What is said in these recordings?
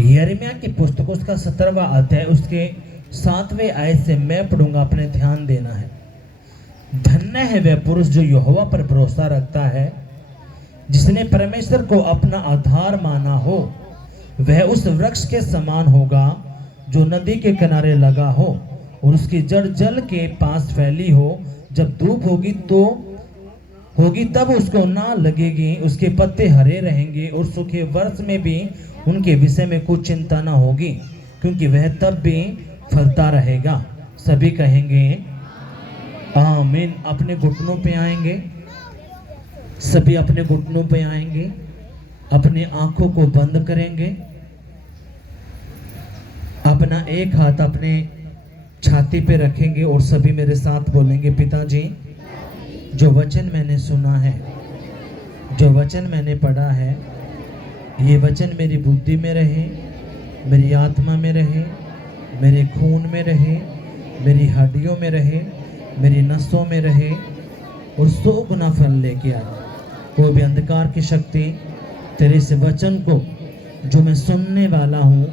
यिर्मयाह की पुस्तक उसका 17वां अध्याय उसके 7वें आयत से मैं पढ़ूंगा, अपने ध्यान देना है। धन्य है वह पुरुष जो यहोवा पर भरोसा रखता है, जिसने परमेश्वर को अपना आधार माना हो। वह उस वृक्ष के समान होगा जो नदी के किनारे लगा हो और उसकी जड़ जल के पास फैली हो। जब धूप होगी तब उसको ना लगेगी, उसके पत्ते हरे रहेंगे और सूखे वर्ष में भी उनके विषय में कुछ चिंता ना होगी, क्योंकि वह तब भी फलता रहेगा। सभी कहेंगे आमीन। अपने घुटनों पे आएंगे, सभी अपने घुटनों पे आएंगे, अपनी आंखों को बंद करेंगे, अपना एक हाथ अपने छाती पे रखेंगे और सभी मेरे साथ बोलेंगे, पिताजी जो वचन मैंने सुना है, जो वचन मैंने पढ़ा है, ये वचन मेरी बुद्धि में रहे, मेरी आत्मा में रहे, मेरे खून में रहे, मेरी हड्डियों में रहे, मेरी नसों में रहे और 100 गुना फल लेके आए। कोई भी अंधकार की शक्ति तेरे इस वचन को जो मैं सुनने वाला हूँ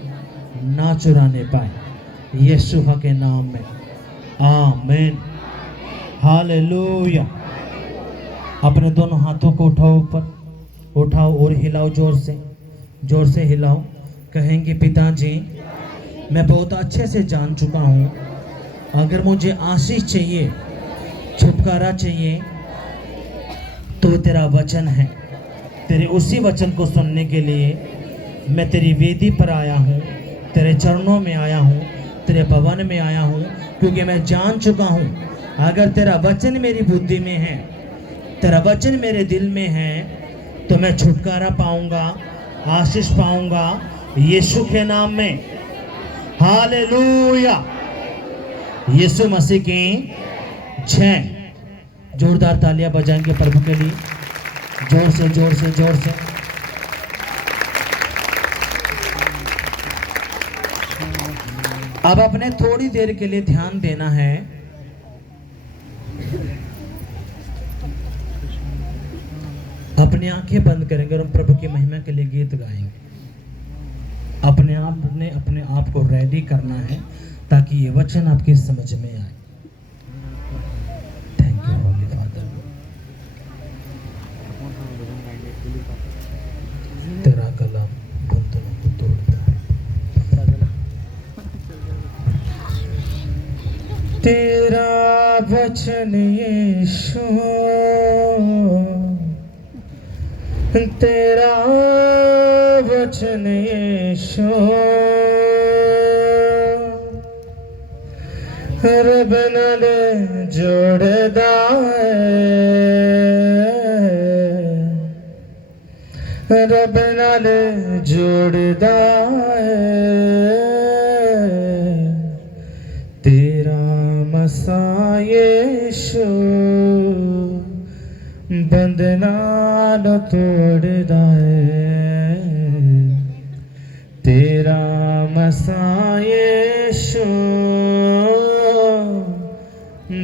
ना चुराने पाए, यीशु के नाम में आमीन। हालेलुया। अपने दोनों हाथों को उठाओ, ऊपर उठाओ और हिलाओ, जोर से हिलाओ। कहेंगे पिताजी मैं बहुत अच्छे से जान चुका हूँ, अगर मुझे आशीष चाहिए, छुटकारा चाहिए, तो तेरा वचन है। तेरे उसी वचन को सुनने के लिए मैं तेरी वेदी पर आया हूँ, तेरे चरणों में आया हूँ, तेरे भवन में आया हूँ, क्योंकि मैं जान चुका हूँ अगर तेरा वचन मेरी बुद्धि में है, तेरा वचन मेरे दिल में है, तो मैं छुटकारा पाऊंगा, आशीष पाऊंगा, यीशु के नाम में। हालेलुया। यीशु मसीह की जय। जोरदार तालियां बजाएंगे प्रभु के लिए, जोर से जोर से जोर से। अब अपने थोड़ी देर के लिए ध्यान देना है। अपनी आंखें बंद करेंगे और हम प्रभु की महिमा के लिए गीत गाएंगे। अपने आप को रेडी करना है ताकि ये वचन आपके समझ में आए। Thank you Holi father. तेरा कलाम बंधनों को तोड़ता है, तेरा वचन यीशु, तेरा वचन यीशु रब नाल जोड़दा है, रब नाल जोड़दा है। तेरा मसा यीशु बंधनां नूं तोड़दा है। तेरा मसा यीशु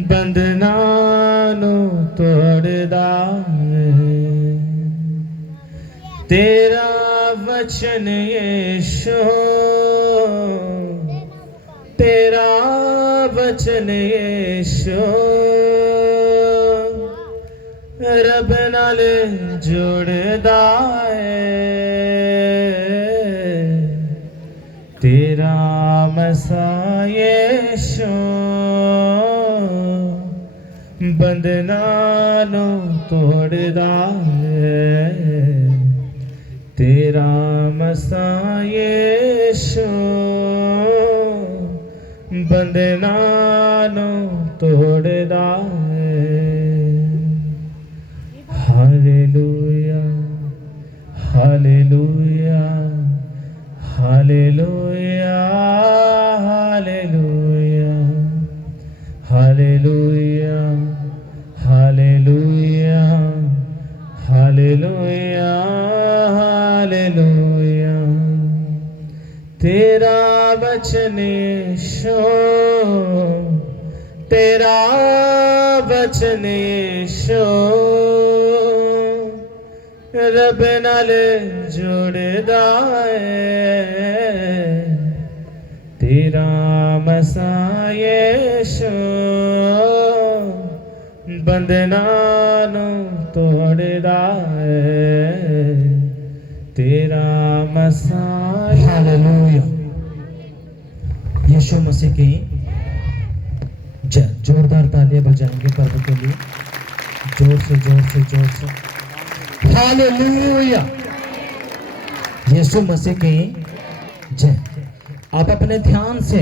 बंधनां नूं तोड़दा है। तेरा वचन यीशु, तेरा वचन यीशु रब नाल जोड़दा है। तेरा मसा यीशु बंधनां नूं तोड़दा है। तेरा मसा यीशु बंधनां नूं तोड़दा है। Hallelujah, hallelujah, hallelujah, hallelujah, hallelujah, hallelujah, hallelujah, hallelujah. तेरा वचन यीशु, तेरा वचन यीशु रब नाल जोड़दा है तेरा मसा यीशु बंधनां नूं तोड़दा है तेरा मसा। हालेलुया। यीशु मसीह की जय। जोरदार तालियां बजाएंगे प्रभु के लिए, जोर से जोर से जोर से। हालेलुया। यीशु मसीह की जय। आप अपने ध्यान से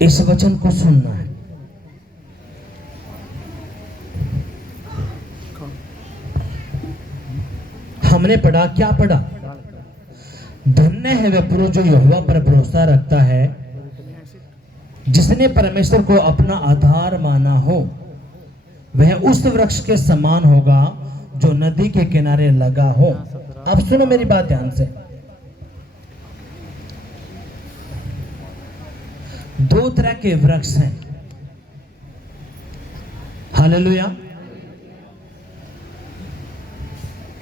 इस वचन को सुनना है। हमने पढ़ा, क्या पढ़ा? धन्य है वह पुरुष जो यहोवा पर भरोसा रखता है, जिसने परमेश्वर को अपना आधार माना हो। वह उस वृक्ष के समान होगा जो नदी के किनारे लगा हो। अब सुनो मेरी बात ध्यान से। दो तरह के वृक्ष हैं। हालेलुया।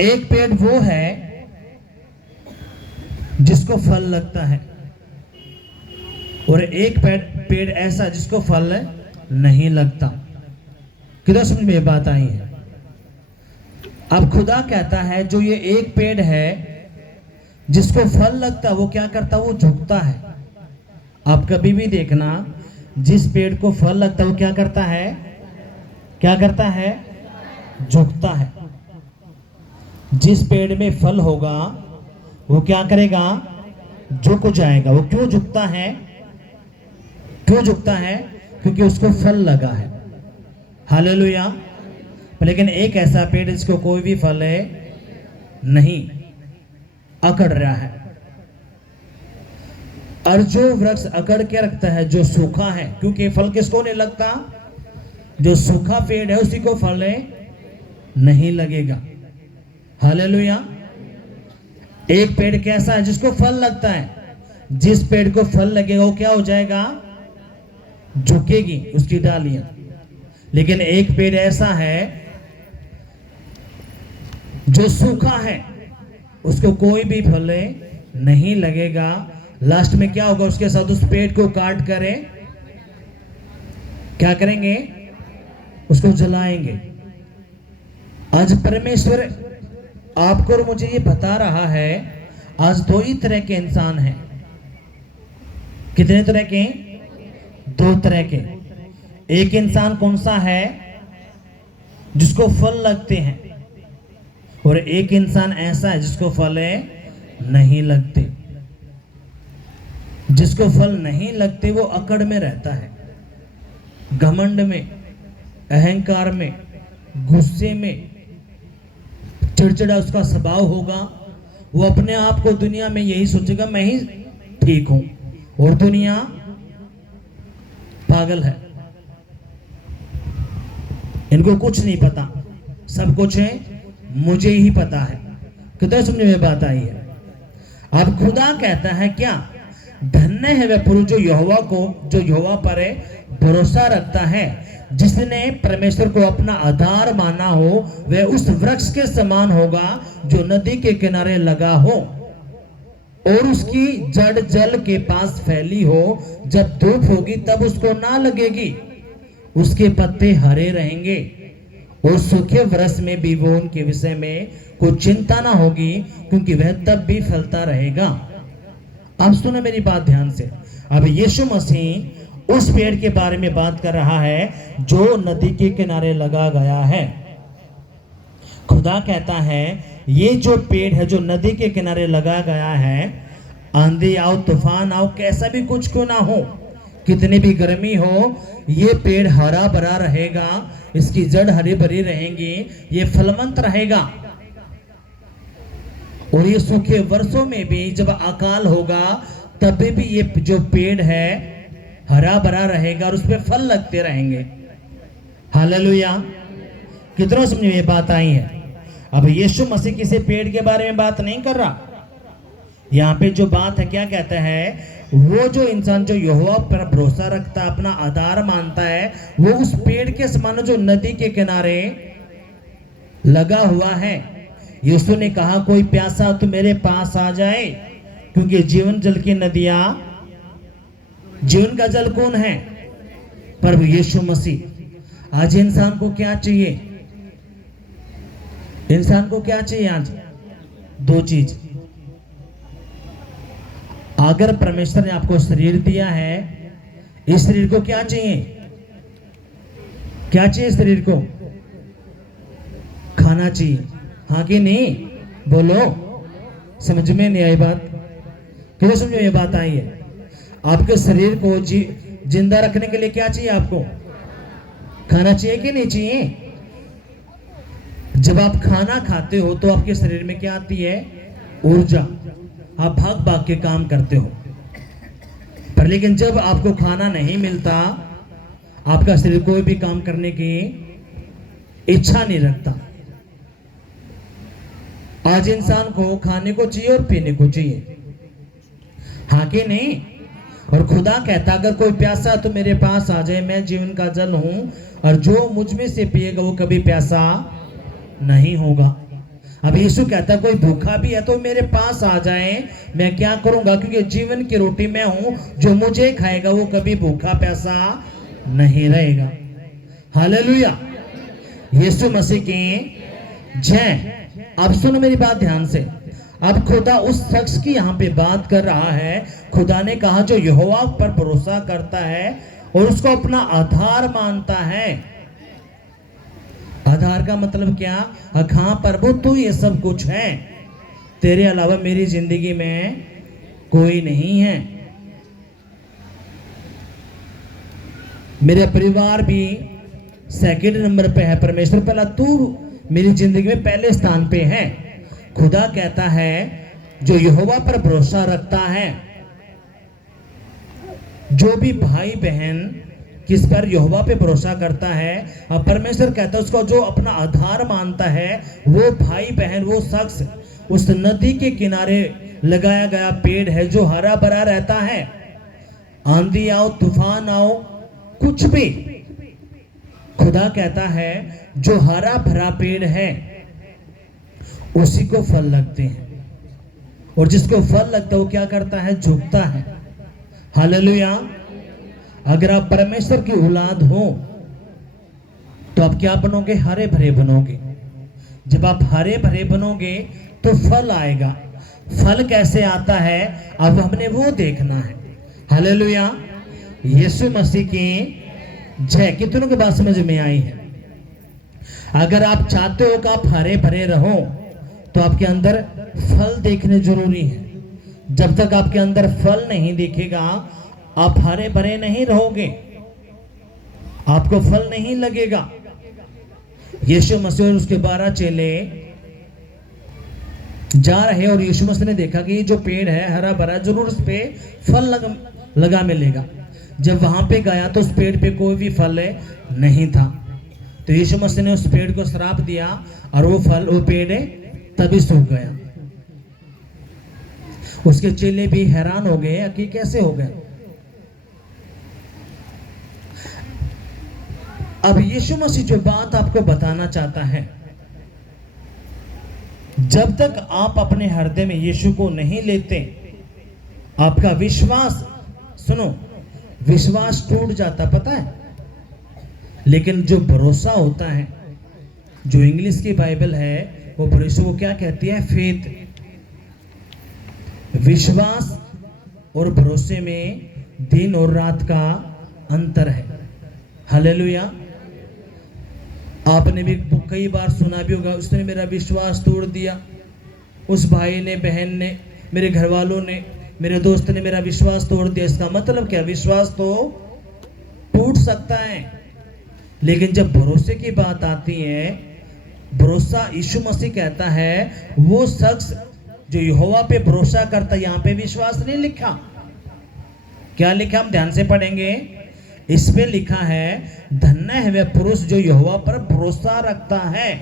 एक पेड़ वो है जिसको फल लगता है, और एक पेड़ ऐसा जिसको फल नहीं लगता। किधर समझ में ये बात आई है? अब खुदा कहता है जो ये एक पेड़ है जिसको फल लगता है, वो क्या करता है? वो झुकता है। आप कभी भी देखना, जिस पेड़ को फल लगता है वो क्या करता है? क्या करता है? झुकता है। जिस पेड़ में फल होगा वो क्या करेगा? झुक जाएगा। वो क्यों झुकता है? क्यों झुकता है? क्योंकि उसको फल लगा है। हालेलुया। लेकिन एक ऐसा पेड़ जिसको कोई भी फल नहीं, अकड़ रहा है। और जो वृक्ष अकड़ के रखता है, जो सूखा है, क्योंकि फल किसको नहीं लगता? जो सूखा पेड़ है उसी को फल नहीं लगेगा। हालेलुया। एक पेड़ कैसा है जिसको फल लगता है? जिस पेड़ को फल लगेगा वो क्या हो जाएगा? झुकेगी उसकी डालियां। लेकिन एक पेड़ ऐसा है जो सूखा है, उसको कोई भी फल नहीं लगेगा। लास्ट में क्या होगा? उसके साथ उस पेड़ को काट कर क्या करेंगे? उसको जलाएंगे। आज परमेश्वर आपको और मुझे ये बता रहा है, आज दो ही तरह के इंसान हैं। कितने तरह के? दो तरह के। एक इंसान कौन सा है? जिसको फल लगते हैं, और एक इंसान ऐसा है जिसको फल नहीं लगते। जिसको फल नहीं लगते वो अकड़ में रहता है, घमंड में, अहंकार में, गुस्से में, चिड़चिड़ा उसका स्वभाव होगा। वो अपने आप को दुनिया में यही सोचेगा मैं ही ठीक हूं और दुनिया पागल है, इनको कुछ नहीं पता, सब कुछ है मुझे ही पता है। कितना समझ में बात आई है? अब खुदा कहता है क्या? धन्य है वह पुरुष जो यहोवा पर भरोसा रखता है, जिसने परमेश्वर को अपना आधार माना हो। वह उस वृक्ष के समान होगा जो नदी के किनारे लगा हो और उसकी जड़ जल के पास फैली हो। जब धूप होगी तब उसको ना लगेगी, उसके पत्ते हरे रहेंगे और सूखे वृक्ष में भी वो उनके विषय में कोई चिंता ना होगी, क्योंकि वह तब भी फलता रहेगा। अब सुनो मेरी बात ध्यान से। अब यीशु मसीह उस पेड़ के बारे में बात कर रहा है जो नदी के किनारे लगा गया है। खुदा कहता है ये जो पेड़ है जो नदी के किनारे लगा गया है, आंधी आओ, तूफान आओ, कैसा भी कुछ क्यों ना हो, कितनी भी गर्मी हो, ये पेड़ हरा भरा रहेगा, इसकी जड़ हरी भरी रहेंगी, ये फलवंत रहेगा। और ये सूखे वर्षों में भी जब अकाल होगा तभी भी ये जो पेड़ है हरा भरा रहेगा और उसमें फल लगते रहेंगे। हालेलुया। कितना समझ में ये बात आई है? अब यीशु मसीह किसी पेड़ के बारे में बात नहीं कर रहा। यहाँ पे जो बात है, क्या कहता है? वो जो इंसान जो यहोवा पर भरोसा रखता है, अपना आधार मानता है, वो उस पेड़ के समान जो नदी के किनारे लगा हुआ है। यीशु ने कहा कोई प्यासा तो मेरे पास आ जाए, क्योंकि जीवन जल की नदियां, जीवन का जल कौन है? प्रभु यीशु मसीह। आज इंसान को क्या चाहिए? इंसान को क्या चाहिए आज? दो चीज। अगर परमेश्वर ने आपको शरीर दिया है, इस शरीर को क्या चाहिए? क्या चाहिए शरीर को? खाना चाहिए, हाँ कि नहीं? बोलो, समझ में नहीं आई बात? क्यों समझ में ये बात आई है? आपके शरीर को जिंदा रखने के लिए क्या चाहिए आपको? खाना चाहिए कि नहीं चाहिए? जब आप खाना खाते हो तो आपके शरीर में क्या आती है? ऊर्जा। आप भाग भाग के काम करते हो। पर लेकिन जब आपको खाना नहीं मिलता, आपका शरीर कोई भी काम करने की इच्छा नहीं रखता। आज इंसान को खाने को चाहिए और पीने को चाहिए, हाँ कि नहीं? और खुदा कहता अगर कोई प्यासा तो मेरे पास आ जाए, मैं जीवन का जल हूं, और जो मुझ में से पिएगा वो कभी प्यासा नहीं होगा। अब यीशु कहता कोई भूखा भी है तो मेरे पास आ जाए, मैं क्या करूंगा? क्योंकि जीवन की रोटी मैं हूं, जो मुझे खाएगा वो कभी भूखा प्यासा नहीं रहेगा। हालेलुया, यीशु मसीह की जय। अब सुनो मेरी बात ध्यान से। अब खुदा उस शख्स की यहाँ पे बात कर रहा है। खुदा ने कहा जो यहोवा पर भरोसा करता है और उसको अपना आधार मानता है। आधार का मतलब क्या? हाँ प्रभु तू ये सब कुछ है, तेरे अलावा मेरी जिंदगी में कोई नहीं है। मेरे परिवार भी सेकंड नंबर पे है, परमेश्वर पहला, तू मेरी जिंदगी में पहले स्थान पे है। खुदा कहता है जो यहोवा पर भरोसा रखता है, जो भी भाई बहन किस पर यहोवा पे भरोसा करता है, और परमेश्वर कहता है उसको जो अपना आधार मानता है, वो भाई बहन, वो शख्स उस नदी के किनारे लगाया गया पेड़ है जो हरा भरा रहता है। आंधी आओ, तूफान आओ, कुछ भी, खुदा कहता है जो हरा भरा पेड़ है उसी को फल लगते हैं, और जिसको फल लगता है वो क्या करता है? झुकता है। हालेलुया। अगर आप परमेश्वर की औलाद हो तो आप क्या बनोगे? हरे भरे बनोगे। जब आप हरे भरे बनोगे तो फल आएगा। फल कैसे आता है अब हमने वो देखना है। हालेलुया, यीशु मसीह की जय। कितनों की बात समझ में आई है? अगर आप चाहते हो कि आप हरे भरे रहो तो आपके अंदर फल देखने जरूरी है। जब तक आपके अंदर फल नहीं दिखेगा आप हरे भरे नहीं रहोगे, आपको फल नहीं लगेगा। यीशु मसीह और उसके 12 चेले जा रहे और यीशु मसीह ने देखा कि ये जो पेड़ है हरा भरा, जरूर उस पे फल लगा मिलेगा। जब वहां पे गया तो उस पेड़ पे कोई भी फल नहीं था। तो यीशु मसीह ने उस पेड़ को श्राप दिया और वो पेड़ तभी सूख गया। उसके चेले भी हैरान हो गए कि कैसे हो गए। अब यीशु मसीह जो बात आपको बताना चाहता है, जब तक आप अपने हृदय में यीशु को नहीं लेते, आपका विश्वास, सुनो, विश्वास टूट जाता, पता है। लेकिन जो भरोसा होता है, जो इंग्लिश की बाइबल है वो भरोसा को क्या कहती है? फेथ। विश्वास और भरोसे में दिन और रात का अंतर है। हालेलुया। आपने भी कई बार सुना भी होगा, उसने मेरा विश्वास तोड़ दिया, उस भाई ने, बहन ने, मेरे घर वालों ने, मेरे दोस्त ने मेरा विश्वास तोड़ दिया। इसका मतलब क्या? विश्वास तो टूट सकता है, लेकिन जब भरोसे की बात आती है, भरोसा, यीशु मसीह कहता है वो शख्स जो यहोवा पे भरोसा करता है, यहाँ पे विश्वास नहीं लिखा। क्या लिखा? हम ध्यान से पढ़ेंगे। इस पे लिखा है धन्य है वह पुरुष जो यहोवा पर भरोसा रखता है।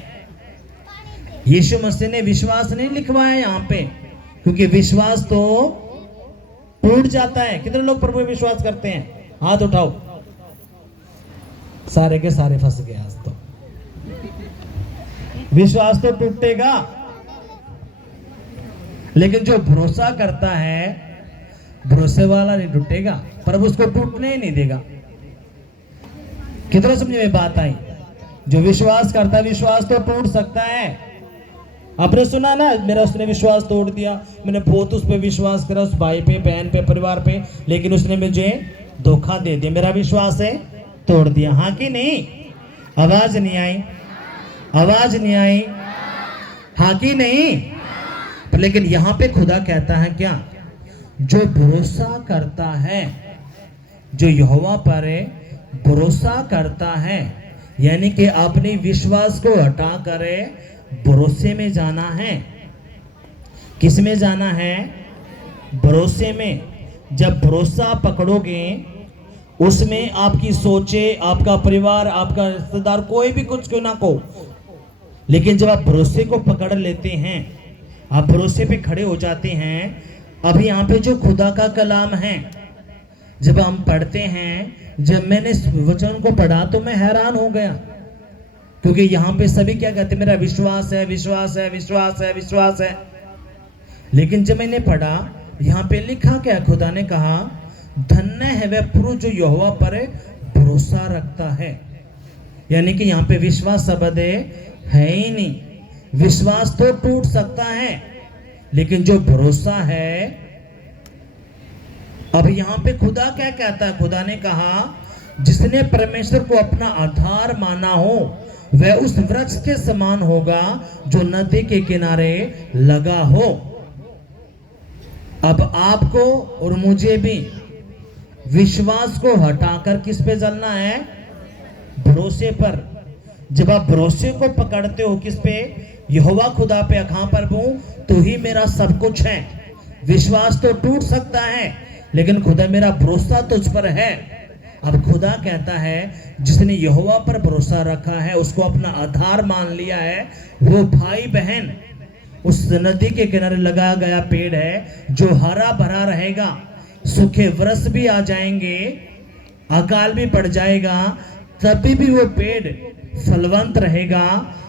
यीशु मसीह ने विश्वास नहीं लिखवाया यहाँ पे, क्योंकि विश्वास तो टूट जाता है। कितने लोग प्रभु में विश्वास करते हैं? हाथ उठाओ। सारे के सारे फंस गए आज तो। विश्वास तो टूटेगा, लेकिन जो भरोसा करता है, भरोसे वाला नहीं टूटेगा, प्रभु उसको टूटने ही नहीं देगा। कितना समझ में बात आई? जो विश्वास करता है, विश्वास तो टूट सकता है। आपने सुना ना, मेरा उसने विश्वास तोड़ दिया, मैंने बहुत उस पर विश्वास करा, उस भाई पे, बहन पे, परिवार पे, लेकिन उसने मुझे धोखा दे दिया, मेरा विश्वास है तोड़ दिया। हाँ कि नहीं? आवाज नहीं आई, आवाज नहीं आई, हाँ कि नहीं? लेकिन यहां पे खुदा कहता है क्या? जो भरोसा करता है, जो यहोवा पर भरोसा करता है, यानी कि अपने विश्वास को हटा कर भरोसे में जाना है। किस में जाना है? भरोसे में। जब भरोसा पकड़ोगे, उसमें आपकी सोचे, आपका परिवार, आपका रिश्तेदार, कोई भी कुछ क्यों ना को, लेकिन जब आप भरोसे को पकड़ लेते हैं, आप भरोसे पे खड़े हो जाते हैं। अब यहाँ पे जो खुदा का कलाम है, जब हम पढ़ते हैं, जब मैंने इस वचन को पढ़ा तो मैं हैरान हो गया, क्योंकि यहाँ पे सभी क्या कहते, मेरा विश्वास है, विश्वास है, विश्वास है, विश्वास है। लेकिन जब मैंने पढ़ा, यहाँ पे लिखा क्या? खुदा ने कहा, धन्य है वह पुरुष जो यहोवा पर भरोसा रखता है। यानी कि यहाँ पे विश्वास शब्द है ही नहीं। विश्वास तो टूट सकता है, लेकिन जो भरोसा है, अब यहां पे खुदा क्या कहता है? खुदा ने कहा, जिसने परमेश्वर को अपना आधार माना हो, वह उस वृक्ष के समान होगा जो नदी के किनारे लगा हो। अब आपको और मुझे भी विश्वास को हटाकर किस पे चलना है? भरोसे पर। जब आप भरोसे को पकड़ते हो, किस पे? यहोवा खुदा पे, अखां पर तो ही मेरा सब कुछ है। विश्वास तो टूट सकता है, लेकिन खुदा मेरा भरोसा तुझ पर है। अब खुदा कहता है, जिसने यहोवा पर भरोसा रखा है, उसको अपना आधार मान लिया है, वो भाई बहन उस नदी के किनारे लगा गया पेड़ है, जो हरा भरा रहेगा। सूखे वृक्ष भी आ जाएंगे, अकाल भी पड़ जाएगा, तभी भी वो पेड़ फलवंत रहेगा,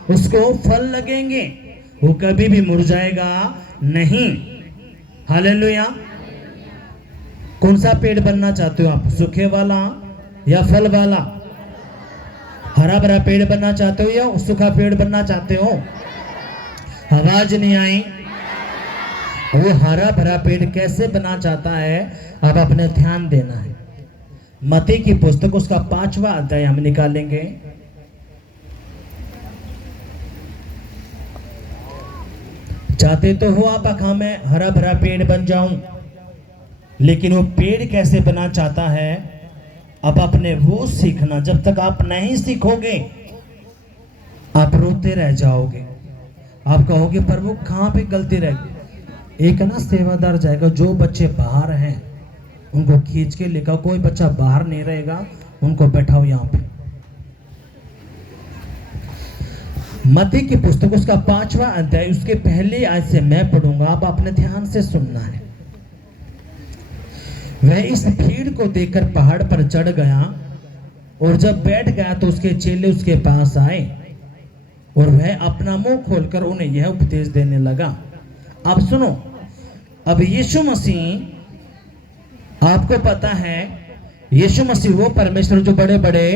उसको फल लगेंगे, वो कभी भी मुरझाएगा नहीं। हालेलुया। कौन सा पेड़ बनना चाहते हो आप? सूखे वाला या फल वाला? हरा भरा पेड़ बनना चाहते हो या सूखा पेड़ बनना चाहते हो? आवाज नहीं आई। वो हरा भरा पेड़ कैसे बना चाहता है, अब अपने ध्यान देना है। मत्ती की पुस्तक उसका 5वां अध्याय हम निकालेंगे। चाहते तो हो आप अखां में हरा भरा पेड़ बन जाऊं, लेकिन वो पेड़ कैसे बना चाहता है, अब आपने वो सीखना। जब तक आप नहीं सीखोगे, आप रोते रह जाओगे। आप कहोगे, प्रभु कहां पे गलती रह गई? एक ना सेवादार जाएगा, जो बच्चे बाहर हैं उनको खींच के लेकर, कोई बच्चा बाहर नहीं रहेगा, उनको बैठाओ यहाँ पे। मत्ती की पुस्तक उसका 5वां अध्याय, उसके पहले आयत से मैं पढ़ूंगा, आप अपने ध्यान से सुनना है। वह इस भीड़ को देखकर पहाड़ पर चढ़ गया, और जब बैठ गया तो उसके चेले उसके पास आए, और वह अपना मुंह खोलकर उन्हें यह उपदेश देने लगा। अब सुनो, अब यीशु मसीह, आपको पता है यीशु मसीह वो परमेश्वर जो बड़े बड़े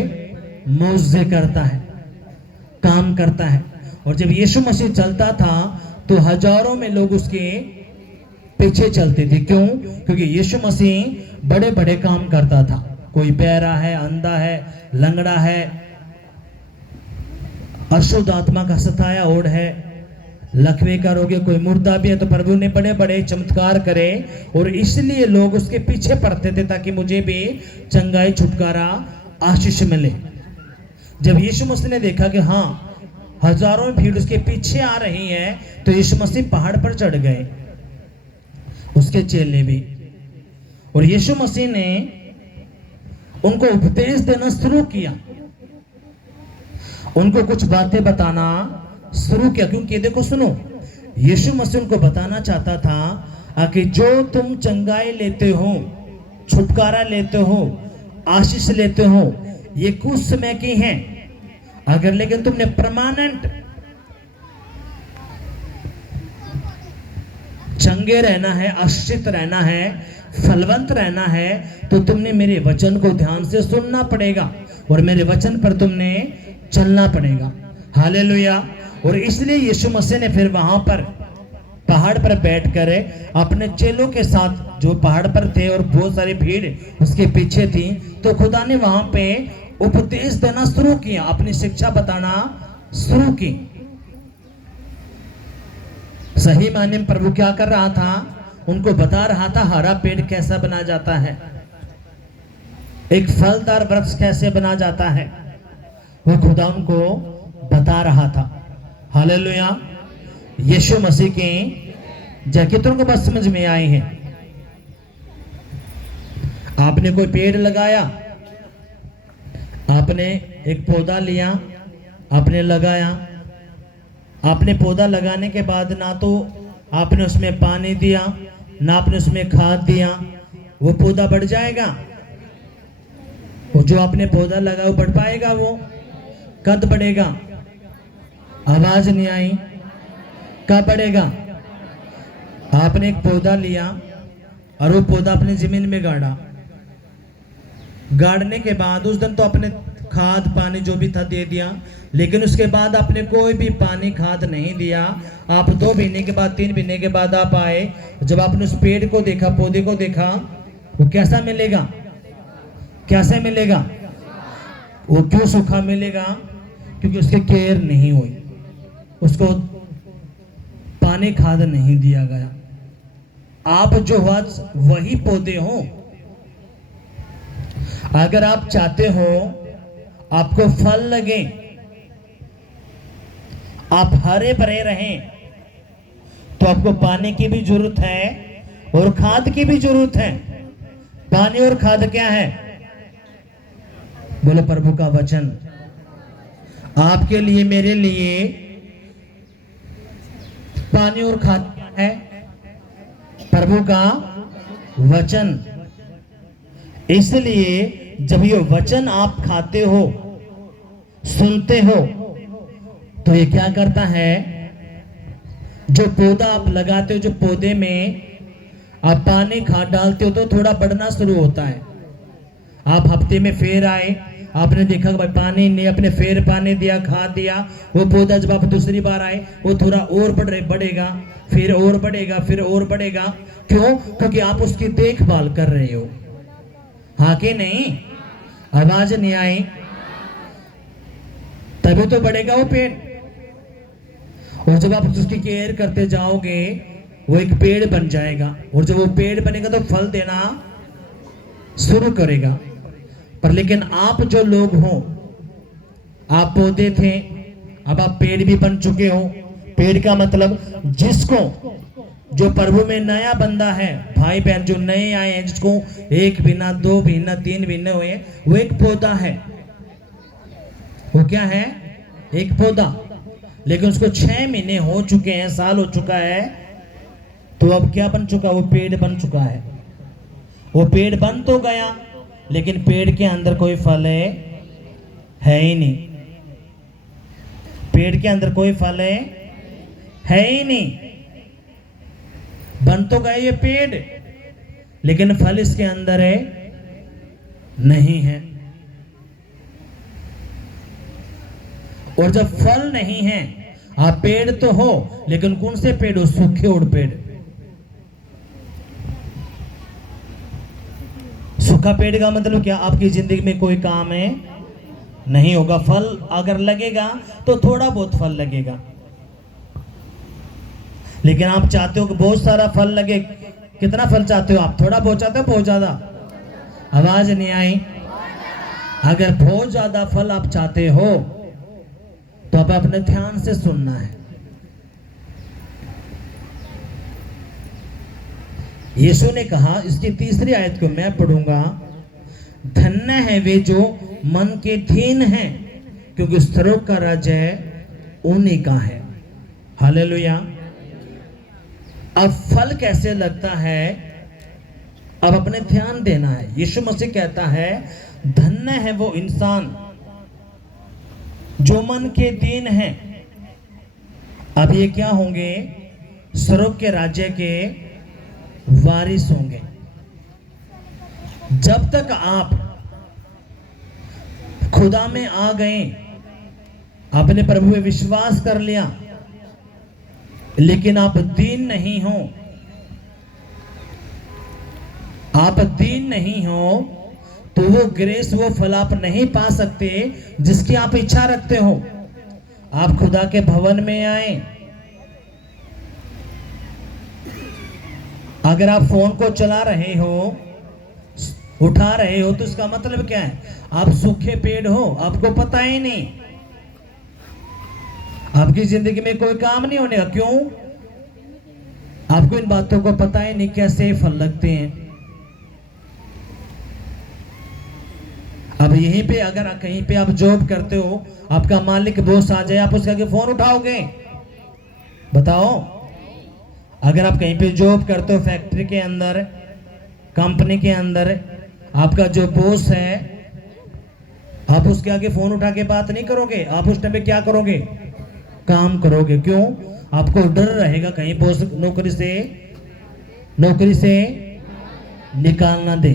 मौजे करता है, काम करता है। और जब यीशु मसीह चलता था तो हजारों में लोग उसके पीछे चलते थे। क्यों? क्योंकि यीशु मसीह बड़े बड़े काम करता था। कोई बहरा है, अंधा है, लंगड़ा है, अशुद्ध आत्मा का सताया ओढ़ है, लकवे का रोगी, कोई मुर्दा भी है, तो प्रभु ने बड़े बड़े चमत्कार करे, और इसलिए लोग उसके पीछे पड़ते थे ताकि मुझे भी चंगाई, छुटकारा, आशीष मिले। जब यीशु मसीह ने देखा कि हाँ हजारों भीड़ उसके पीछे आ रही है, तो यीशु मसीह पहाड़ पर चढ़ गए, उसके चेले भी। और यीशु मसीह ने उनको उपदेश देना शुरू किया, उनको कुछ बातें बताना शुरू किया। क्योंकि देखो सुनो, यीशु मसीह उनको बताना चाहता था कि जो तुम चंगाई लेते हो, छुटकारा लेते हो, आशीष लेते हो, ये कुछ समय की हैं, अगर लेकिन तुमने परमानेंट चंगे रहना है, आश्रित रहना है, फलवंत रहना है, तो तुमने मेरे वचन को ध्यान से सुनना पड़ेगा और मेरे वचन पर तुमने चलना पड़ेगा। हालेलुया। और इसलिए यीशु मसीह ने फिर वहां पर पहाड़ पर बैठकर अपने चेलों के साथ, जो पहाड़ पर थे और बहुत सारी भीड़ उसके पीछे थी, तो खुदा ने वहां पे उपदेश देना शुरू किया, अपनी शिक्षा बताना शुरू की। सही मायने में प्रभु क्या कर रहा था? उनको बता रहा था हरा पेड़ कैसा बना जाता है, एक फलदार वृक्ष कैसे बना जाता है, वो खुदा उनको बता रहा था। हालेलुया। यीशु मसीह की जय। कितनों को बस समझ में आई है? आपने कोई पेड़ लगाया, आपने एक पौधा लिया, आपने लगाया, आपने पौधा लगाने के बाद ना तो आपने उसमें पानी दिया, ना आपने उसमें खाद दिया, वो पौधा बढ़ जाएगा? वो जो आपने पौधा लगाया वो बढ़ पाएगा? वो कद बढ़ेगा? आवाज नहीं आई। कब बढ़ेगा? आपने एक पौधा लिया और वो पौधा अपनी जमीन में गाड़ा, गाड़ने के बाद उस दिन तो आपने खाद पानी जो भी था दे दिया, लेकिन उसके बाद आपने कोई भी पानी खाद नहीं दिया। आप 2 महीने के बाद 3 महीने के बाद आप आए, जब आपने उस पेड़ को देखा, पौधे को देखा, वो कैसा मिलेगा? कैसे मिलेगा? वो क्यों सूखा मिलेगा? क्योंकि उसके केयर नहीं हुई, उसको पानी खाद नहीं दिया गया। आप जो वही पौधे हो, अगर आप चाहते हो आपको फल लगे, आप हरे भरे रहें, तो आपको पानी की भी जरूरत है और खाद की भी जरूरत है। पानी और खाद क्या है? बोलो प्रभु का वचन। आपके लिए, मेरे लिए पानी और खाद क्या है? प्रभु का वचन। इसलिए जब ये वचन आप खाते हो, सुनते हो, तो ये क्या करता है? जो पौधा आप लगाते हो, जो पौधे में आप पानी खाद डालते हो, तो थोड़ा बढ़ना शुरू होता है। आप हफ्ते में फिर आए, आपने देखा भाई पानी नहीं, अपने फिर पानी दिया, खाद दिया, वो पौधा जब आप दूसरी बार आए वो थोड़ा और बढ़ेगा, फिर और बढ़ेगा, फिर और बढ़ेगा। क्यों? क्योंकि आप उसकी देखभाल कर रहे हो। हाँ कि नहीं? आवाज नहीं आई। तभी तो बढ़ेगा वो पेड़। और जब आप उसकी केयर करते जाओगे, वो एक पेड़ बन जाएगा, और जब वो पेड़ बनेगा तो फल देना शुरू करेगा। पर लेकिन आप जो लोग हो, आप पौधे थे, अब आप पेड़ भी बन चुके हो। पेड़ का मतलब जिसको, जो प्रभु में नया बंदा है, भाई बहन जो नए आए हैं, जिसको 1 महीना 2 महीना 3 महीने हुए, वो एक पौधा है। वो क्या है? एक पौधा। लेकिन उसको 6 महीने हो चुके हैं, साल हो चुका है, तो अब क्या बन चुका? वो पेड़ बन चुका है। वो पेड़ बन तो गया, लेकिन पेड़ के अंदर कोई फल है ही नहीं। पेड़ के अंदर कोई फल है ही नहीं। बन तो गए ये पेड़, लेकिन फल इसके अंदर नहीं है। और जब फल नहीं है, आप पेड़ तो हो, लेकिन कौन से पेड़ हो? सूखे उड़ पेड़। सूखा पेड़ का मतलब क्या? आपकी जिंदगी में कोई काम नहीं होगा। फल अगर लगेगा तो थोड़ा बहुत फल लगेगा, लेकिन आप चाहते हो कि बहुत सारा फल लगे। कितना फल चाहते हो आप? थोड़ा बहुत चाहते हो, बहुत ज्यादा? आवाज नहीं आई। अगर बहुत ज्यादा फल आप चाहते हो, तो अब अपने ध्यान से सुनना है। यीशु ने कहा, इसकी 3री आयत को मैं पढ़ूंगा, धन्य है वे जो मन के दीन हैं, क्योंकि स्वर्ग का राज्य उन्हीं का है। हालेलुया। अब फल कैसे लगता है, अब अपने ध्यान देना है। यीशु मसीह कहता है, धन्य है वो इंसान जो मन के दीन हैं। अब ये क्या होंगे? स्वर्ग के राज्य के वारिस होंगे। जब तक आप खुदा में आ गए, आपने प्रभु में विश्वास कर लिया, लेकिन आप दीन नहीं हो, आप दीन नहीं हो, तो वो ग्रेस, वो फल आप नहीं पा सकते जिसकी आप इच्छा रखते हो। आप खुदा के भवन में आए। अगर आप फोन को चला रहे हो, उठा रहे हो, तो इसका मतलब क्या है? आप सूखे पेड़ हो, आपको पता ही नहीं, आपकी जिंदगी में कोई काम नहीं होने का। क्यों? आपको इन बातों को पता ही नहीं कैसे फल लगते हैं। अब यहीं पे अगर कहीं पे आप जॉब करते हो, आपका मालिक बॉस आ जाए, आप उसके आगे फोन उठाओगे? बताओ। अगर आप कहीं पे जॉब करते हो, फैक्ट्री के अंदर, कंपनी के अंदर, आपका जो बॉस है, आप उसके आगे फोन उठा के बात नहीं करोगे। आप उस टाइम पे क्या करोगे? काम करोगे। क्यों? आपको डर रहेगा कहीं बॉस नौकरी से निकाल ना दे।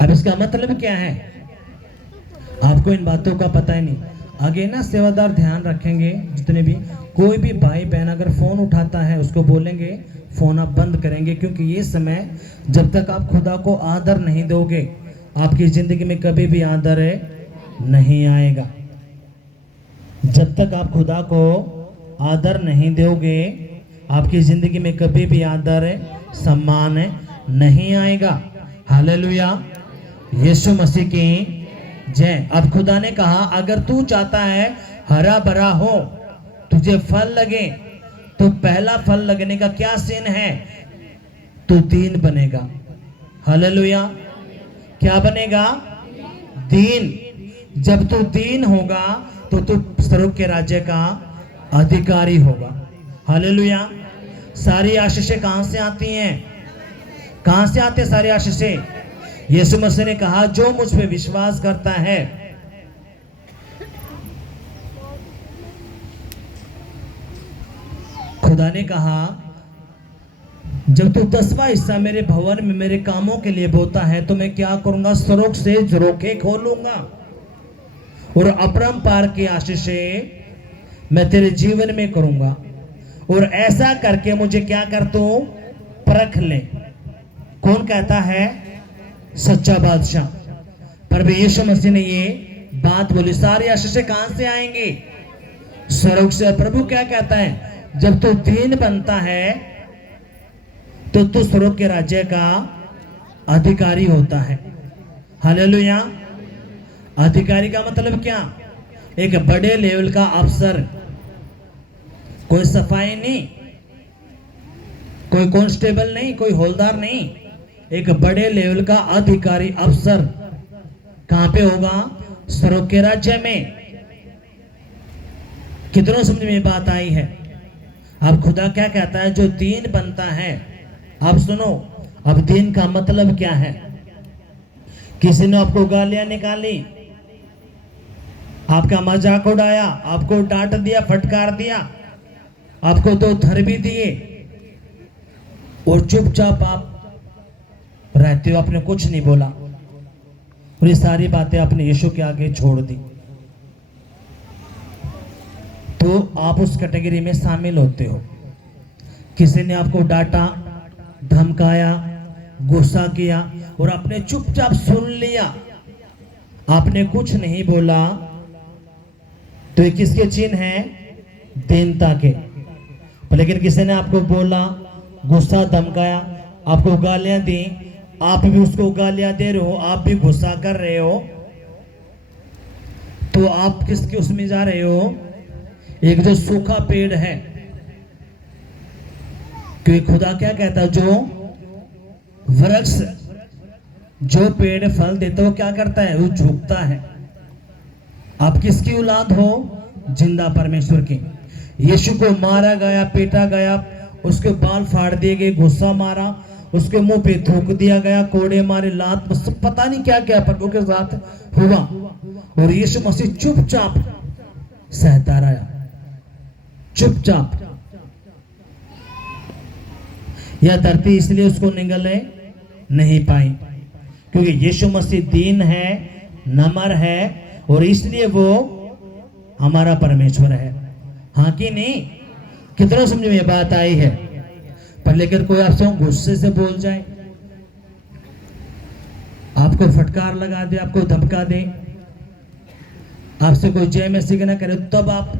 अब इसका मतलब क्या है? आपको इन बातों का पता ही नहीं। आगे ना सेवादार ध्यान रखेंगे, जितने भी कोई भी भाई बहन अगर फोन उठाता है, उसको बोलेंगे फोन आप बंद करेंगे, क्योंकि ये समय जब तक आप खुदा को आदर नहीं दोगे, आपकी जिंदगी में कभी भी आदर नहीं आएगा। जब तक आप खुदा को आदर नहीं दोगे, आपकी जिंदगी में कभी भी आदर, सम्मान नहीं आएगा। हालेलुया, यीशु मसीह की जय। अब खुदा ने कहा, अगर तू चाहता है हरा भरा हो, तुझे फल लगे, तो पहला फल लगने का क्या सीन है? तू दीन बनेगा। हालेलुया, क्या बनेगा? दीन। जब तू दीन होगा तो तू स्वर्ग के राज्य का अधिकारी होगा। हालेलुया। सारी आशीषें कहां से आती हैं? कहां से आते सारी आशीषें? यीशु मसीह ने कहा, जो मुझ पे विश्वास करता है, खुदा ने कहा, जब तू 10वां हिस्सा मेरे भवन में मेरे कामों के लिए बोता है, तो मैं क्या करूंगा? स्वर्ग से झरोखे खोलूंगा और अपरंपार की आशीषें मैं तेरे जीवन में करूंगा। और ऐसा करके मुझे क्या कर, तू परख ले। कौन कहता है? सच्चा बादशाह प्रभु यीशु मसीह ने ये बात बोली। सारी आशीषें कहां से आएंगी? स्वर्ग से। प्रभु क्या कहता है? जब तू दीन बनता है तो तू स्वर्ग के राज्य का अधिकारी होता है। हालेलुया। अधिकारी का मतलब क्या? एक बड़े लेवल का अफसर। कोई सफाई नहीं, कोई कांस्टेबल नहीं, कोई हौलदार नहीं, एक बड़े लेवल का अधिकारी, अफसर। कहां पे होगा? स्वर्ग के राज्य में। कितनों समझ में बात आई है? अब खुदा क्या कहता है? जो दीन बनता है, अब सुनो, अब दीन का मतलब क्या है? किसी ने आपको गालियां निकाली, आपका मजाक उड़ाया, आपको डांट दिया, फटकार दिया, आपको 2 थर भी दिए, और चुपचाप आप रहते हो, आपने कुछ नहीं बोला, और ये सारी बातें आपने यीशु के आगे छोड़ दी, तो आप उस कैटेगरी में शामिल होते हो। किसी ने आपको डांटा, धमकाया, गुस्सा किया, और आपने चुपचाप सुन लिया, आपने कुछ नहीं बोला, तो ये किसके चिन्ह हैं? दीनता के। लेकिन किसी ने आपको बोला, गुस्सा, धमकाया, आपको गालियां दी, आप भी उसको गालियां दे रहे हो, आप भी गुस्सा कर रहे हो, तो आप किसके उसमें जा रहे हो? एक जो सूखा पेड़ है। क्योंकि खुदा क्या कहता है? जो वृक्ष, जो पेड़ फल देता है, वो क्या करता है? वो झुकता है। आप किसकी औलाद हो? जिंदा परमेश्वर की। यीशु को मारा गया, पीटा गया, उसके बाल फाड़ दिए गए, गुस्सा मारा, उसके मुंह पे थूक दिया गया, कोड़े मारे, लात, सब पता नहीं क्या क्या प्रभु के साथ हुआ। और यीशु मसीह चुपचाप सहता रहा, चुपचाप। यह धरती इसलिए उसको निगलने नहीं पाई क्योंकि यीशु मसीह दीन है, नम्र है, और इसलिए वो हमारा परमेश्वर है। हाँ कि नहीं? कितना समझ में ये बात आई है? पर लेकिन कोई आपसे गुस्से से बोल जाए, आपको फटकार लगा दे, आपको धमका दे, आपसे कोई जय मसीह ना करे, तब आप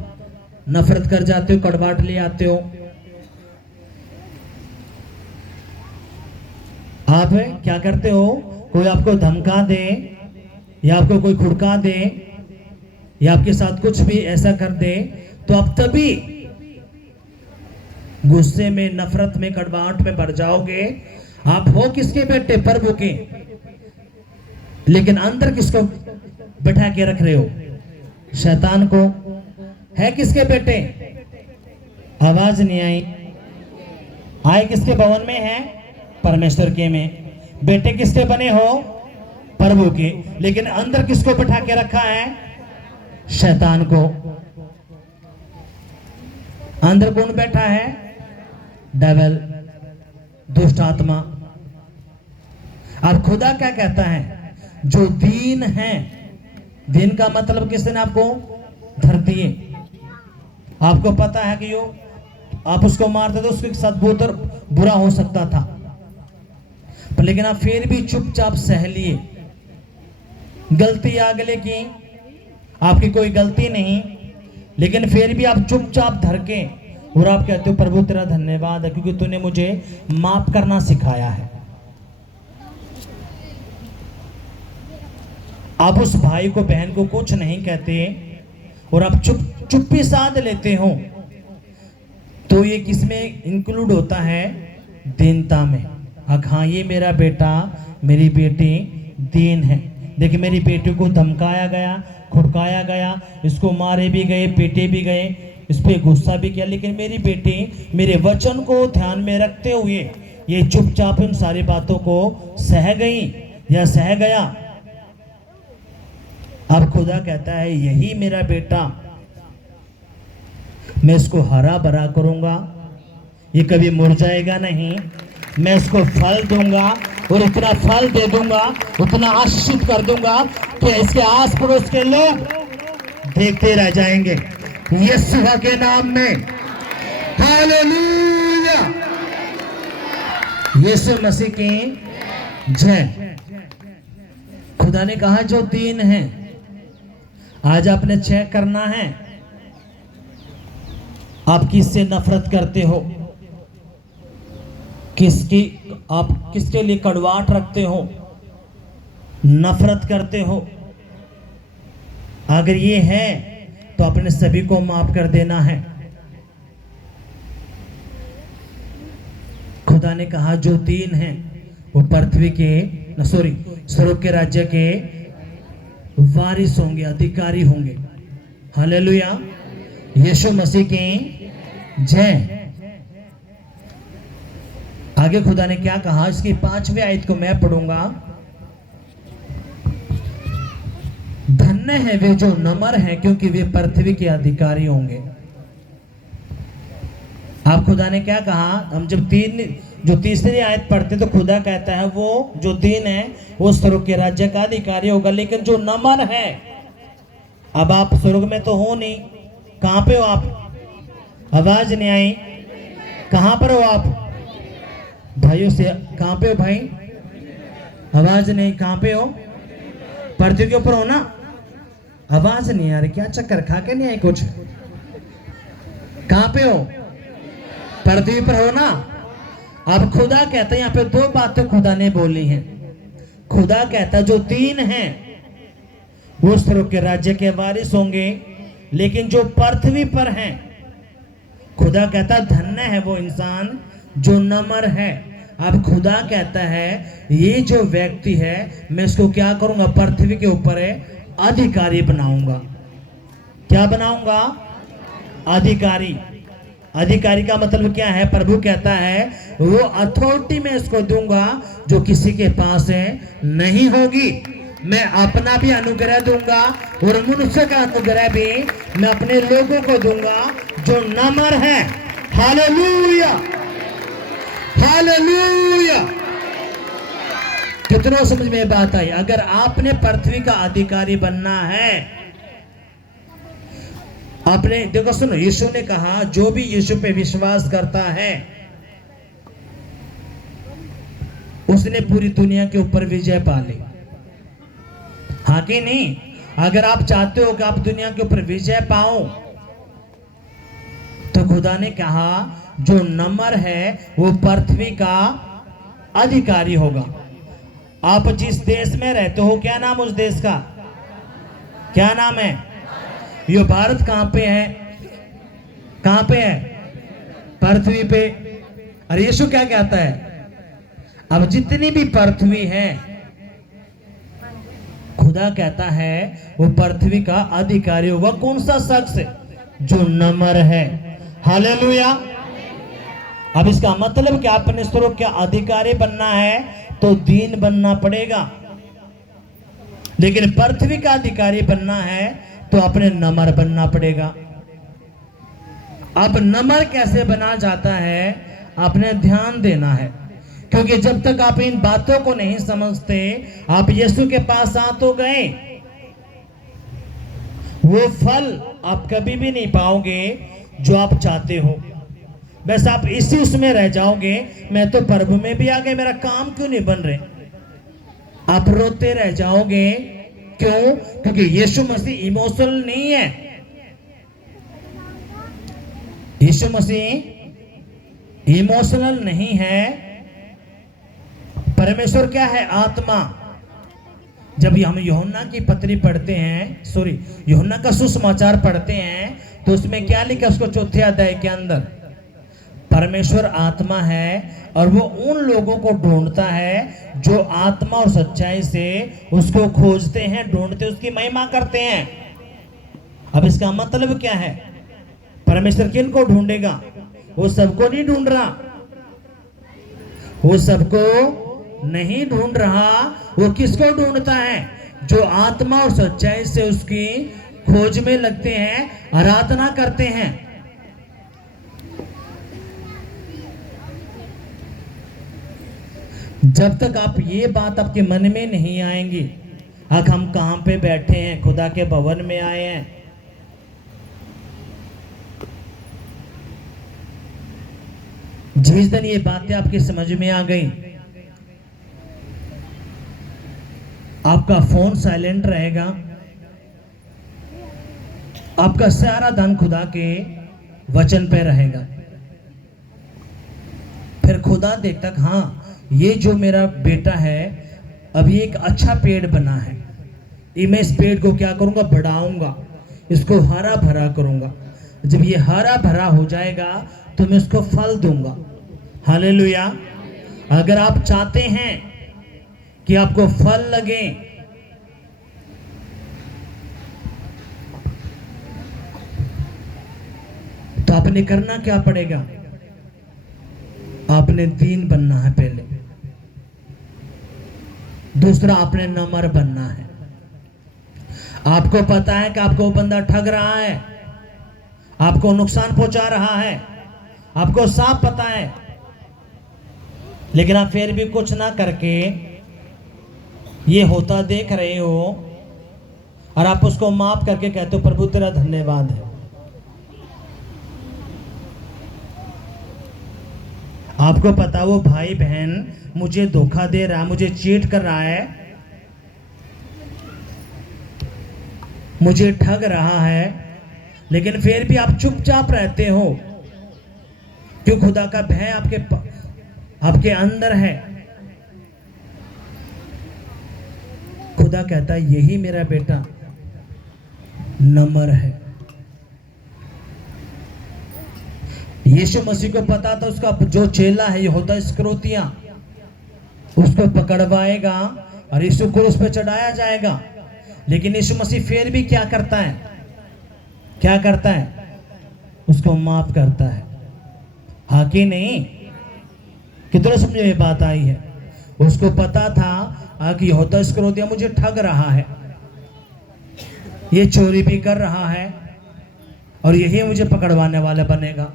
नफरत कर जाते हो, कड़वाहट ले आते हो। आप क्या करते हो? कोई आपको धमका दे या आपको कोई खुड़का दे या आपके साथ कुछ भी ऐसा कर दे, तो आप तभी गुस्से में, नफरत में, कड़वाहट में भर जाओगे। आप हो किसके बेटे? प्रभु के। लेकिन अंदर किसको बैठा के रख रहे हो? शैतान को। है किसके बेटे? आवाज नहीं आई। आए किसके भवन में है? परमेश्वर के में। बेटे किसके बने हो? प्रभु के। लेकिन अंदर किसको बैठा के रखा है? शैतान को। अंदर कौन बैठा है? डेविल, दुष्ट आत्मा। अब खुदा क्या कहता है? जो दीन है, दीन का मतलब किसने आपको धरती है। आपको पता है कि यो आप उसको मारते तो उसके साथ बहुत बुरा हो सकता था, पर लेकिन आप फिर भी चुपचाप सह लिए। गलती आगले की, आपकी कोई गलती नहीं, लेकिन फिर भी आप चुपचाप धर के, और आप कहते हो प्रभु तेरा धन्यवाद है क्योंकि तूने मुझे माफ करना सिखाया है। आप उस भाई को, बहन को कुछ नहीं कहते और आप चुप्पी साध लेते हो, तो ये किसमें इंक्लूड होता है? दीनता में। हाँ, ये मेरा बेटा, मेरी बेटी दीन है। देखिए, मेरी बेटी को धमकाया गया, खुड़काया गया, इसको मारे भी गए, पीटे भी गए, इस पे गुस्सा भी किया, लेकिन मेरी बेटी मेरे वचन को ध्यान में रखते हुए ये चुपचाप इन सारी बातों को सह गई या सह गया। अब खुदा कहता है यही मेरा बेटा, मैं इसको हरा भरा करूंगा, ये कभी मुरझाएगा नहीं। मैं इसको फल दूंगा और इतना फल दे दूंगा, उतना आशीषित कर दूंगा कि इसके आस पड़ोस के लोग देखते रह जाएंगे। यीशु के नाम में हालेलुया। यीशु मसीह की जय। खुदा ने कहा जो दीन है, आज आपने चेक करना है आप किससे नफरत करते हो, आप किसके लिए कड़वाहट रखते हो, नफरत करते हो। अगर ये है तो अपने सभी को माफ कर देना है। खुदा ने कहा जो दीन है वो पृथ्वी के स्वर्ग के राज्य के वारिस होंगे, अधिकारी होंगे। हालेलुया। यीशु मसीह की जय। आगे खुदा ने क्या कहा, इसकी 5वीं आयत को मैं पढ़ूंगा। धन्य है वे जो नम्र हैं क्योंकि वे पृथ्वी के अधिकारी होंगे। आप खुदा ने क्या कहा, हम जब जो तीसरी आयत पढ़ते तो खुदा कहता है वो जो दीन है वो स्वर्ग के राज्य का अधिकारी होगा। लेकिन जो नम्र है, अब आप स्वर्ग में तो हो नहीं, कहां पे हो आप? आवाज नहीं आई। कहां पर हो आप? भाइयों से कहां पे हो भाई? आवाज नहीं। कहां पे हो? पृथ्वी के ऊपर हो ना? आवाज नहीं आ रही, क्या चक्कर खा के नहीं आई कुछ? कहां पे हो? पृथ्वी पर हो ना? अब खुदा कहता है, यहाँ पे 2 बातें खुदा ने बोली हैं। खुदा कहता है जो दीन है वो स्वर्ग के राज्य के वारिस होंगे, लेकिन जो पृथ्वी पर हैं, खुदा कहता धन्य है वो इंसान जो नम्र है। अब खुदा कहता है ये जो व्यक्ति है मैं इसको क्या करूंगा, पृथ्वी के ऊपर अधिकारी बनाऊंगा। क्या बनाऊंगा? अधिकारी। अधिकारी का मतलब क्या है? प्रभु कहता है वो अथॉरिटी मैं इसको दूंगा जो किसी के पास है नहीं होगी। मैं अपना भी अनुग्रह दूंगा और मनुष्य का अनुग्रह भी मैं अपने लोगों को दूंगा जो नम्र है। Hallelujah, hallelujah. कितनों समझ में बात आई? अगर आपने पृथ्वी का अधिकारी बनना है, आपने देखो सुनो, यीशु ने कहा जो भी यीशु पे विश्वास करता है उसने पूरी दुनिया के ऊपर विजय पा ली। हाँ कि नहीं? अगर आप चाहते हो कि आप दुनिया के ऊपर विजय पाओ तो खुदा ने कहा जो नम्र है वो पृथ्वी का अधिकारी होगा। आप जिस देश में रहते हो, क्या नाम उस देश का? क्या नाम है? ये भारत कहां पे है? कहां पे है? पृथ्वी पे। और यीशु क्या कहता है? अब जितनी भी पृथ्वी है, खुदा कहता है वो पृथ्वी का अधिकारी होगा। कौन सा शख्स? जो नम्र है। हालेलुया। अब इसका मतलब कि आपने स्वर्ग का अधिकारी बनना है तो दीन बनना पड़ेगा, लेकिन पृथ्वी का अधिकारी बनना है तो अपने नम्र बनना पड़ेगा। अब नम्र कैसे बना जाता है? आपने ध्यान देना है, क्योंकि जब तक आप इन बातों को नहीं समझते, आप यीशु के पास आ तो गए, वो फल आप कभी भी नहीं पाओगे जो आप चाहते हो। बस आप इसी उसमें रह जाओगे, मैं तो प्रभु में भी आ गए, मेरा काम क्यों नहीं बन रहे। आप रोते रह जाओगे। क्यों? क्योंकि यीशु मसीह इमोशनल नहीं है। यीशु मसीह इमोशनल नहीं है। परमेश्वर क्या है? आत्मा। जब हम यूहन्ना की पत्री पढ़ते हैं, यूहन्ना का सुसमाचार पढ़ते हैं, तो उसमें क्या लिखा? उसको चौथे अध्याय के अंदर परमेश्वर आत्मा है और वो उन लोगों को ढूंढता है जो आत्मा और सच्चाई से उसको खोजते हैं, ढूंढते, उसकी महिमा करते हैं। अब इसका मतलब क्या है? परमेश्वर किन को ढूंढेगा? वो सबको नहीं ढूंढ रहा, वो सबको नहीं ढूंढ रहा। वो किसको ढूंढता है? जो आत्मा और सच्चाई से उसकी खोज में लगते हैं, आराधना करते हैं। जब तक आप ये बात आपके मन में नहीं आएंगी, अब हम कहां पे बैठे हैं? खुदा के भवन में आए हैं। जिस दिन ये बातें आपकी समझ में आ गई, आपका फोन साइलेंट रहेगा, आपका सारा ध्यान खुदा के वचन पे रहेगा। फिर खुदा देखता, हाँ ये जो मेरा बेटा है अभी एक अच्छा पेड़ बना है, ये मैं इस पेड़ को क्या करूंगा? बढ़ाऊंगा, इसको हरा भरा करूंगा। जब ये हरा भरा हो जाएगा तो मैं इसको फल दूंगा। हालेलुया। अगर आप चाहते हैं कि आपको फल लगे, तो आपने करना क्या पड़ेगा? आपने दीन बनना है पहले, दूसरा आपने नम्र बनना है। आपको पता है कि आपको वो बंदा ठग रहा है, आपको नुकसान पहुंचा रहा है, आपको साफ पता है, लेकिन आप फिर भी कुछ ना करके ये होता देख रहे हो और आप उसको माफ करके कहते हो प्रभु तेरा धन्यवाद है। आपको पता वो भाई बहन मुझे धोखा दे रहा है, मुझे चीट कर रहा है, मुझे ठग रहा है, लेकिन फिर भी आप चुपचाप रहते हो। क्यों? खुदा का भय आपके अंदर है। खुदा कहता है यही मेरा बेटा नम्र है। यीशु मसीह को पता था उसका जो चेला है यहूदा इस्करियोती उसको पकड़वाएगा और यीशु क्रूस पे चढ़ाया जाएगा, लेकिन यीशु मसीह फिर भी क्या करता है? क्या करता है? उसको माफ करता है। हाँ कि नहीं? कितना समझे ये बात आई है? उसको पता था कि यहूदा इस्करियोती मुझे ठग रहा है, ये चोरी भी कर रहा है और यही मुझे पकड़वाने वाला बनेगा।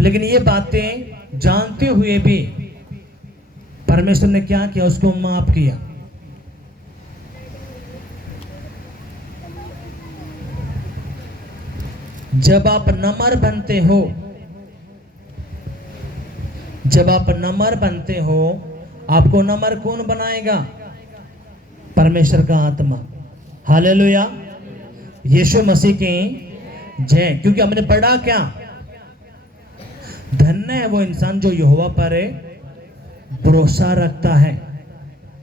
लेकिन ये बातें जानते हुए भी परमेश्वर ने क्या किया? उसको माफ किया। जब आप नम्र बनते हो, जब आप नम्र बनते हो, आपको नम्र कौन बनाएगा? परमेश्वर का आत्मा। हालेलुया, यीशु मसीह की जय। क्योंकि हमने पढ़ा क्या? धन्य है वो इंसान जो यहोवा पर भरोसा रखता है।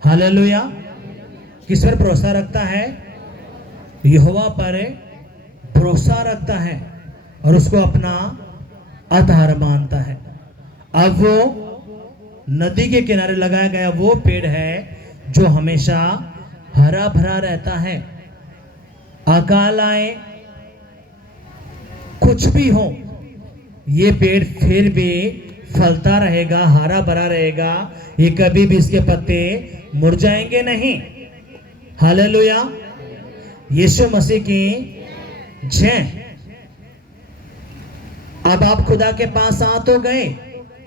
हालेलुया, किस पर भरोसा रखता है? यहोवा पर भरोसा रखता है और उसको अपना आधार मानता है। अब वो नदी के किनारे लगाया गया वो पेड़ है जो हमेशा हरा भरा रहता है। अकाल आए, कुछ भी हो, ये पेड़ फिर भी फलता रहेगा, हरा भरा रहेगा। ये कभी भी इसके पत्ते मुरझाएंगे नहीं। हालेलुया, यीशु मसीह की जय। अब आप खुदा के पास आ तो गए,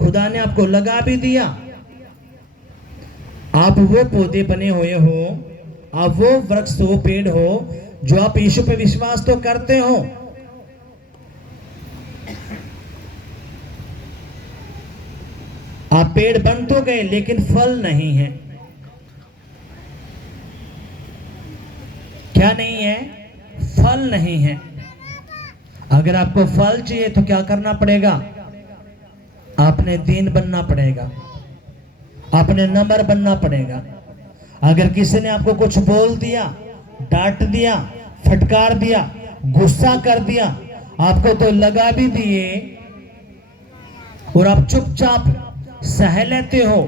खुदा ने आपको लगा भी दिया। आप वो पौधे बने हुए हो, आप वो वृक्ष हो, पेड़ हो, जो आप यीशु पे विश्वास तो करते हो। आप पेड़ बन तो गए लेकिन फल नहीं है। क्या नहीं है? फल नहीं है। अगर आपको फल चाहिए तो क्या करना पड़ेगा? आपने दीन बनना पड़ेगा, आपने नम्र बनना पड़ेगा। अगर किसी ने आपको कुछ बोल दिया, डांट दिया, फटकार दिया, गुस्सा कर दिया, आपको तो लगा भी दिए और आप चुपचाप सह लेते हो,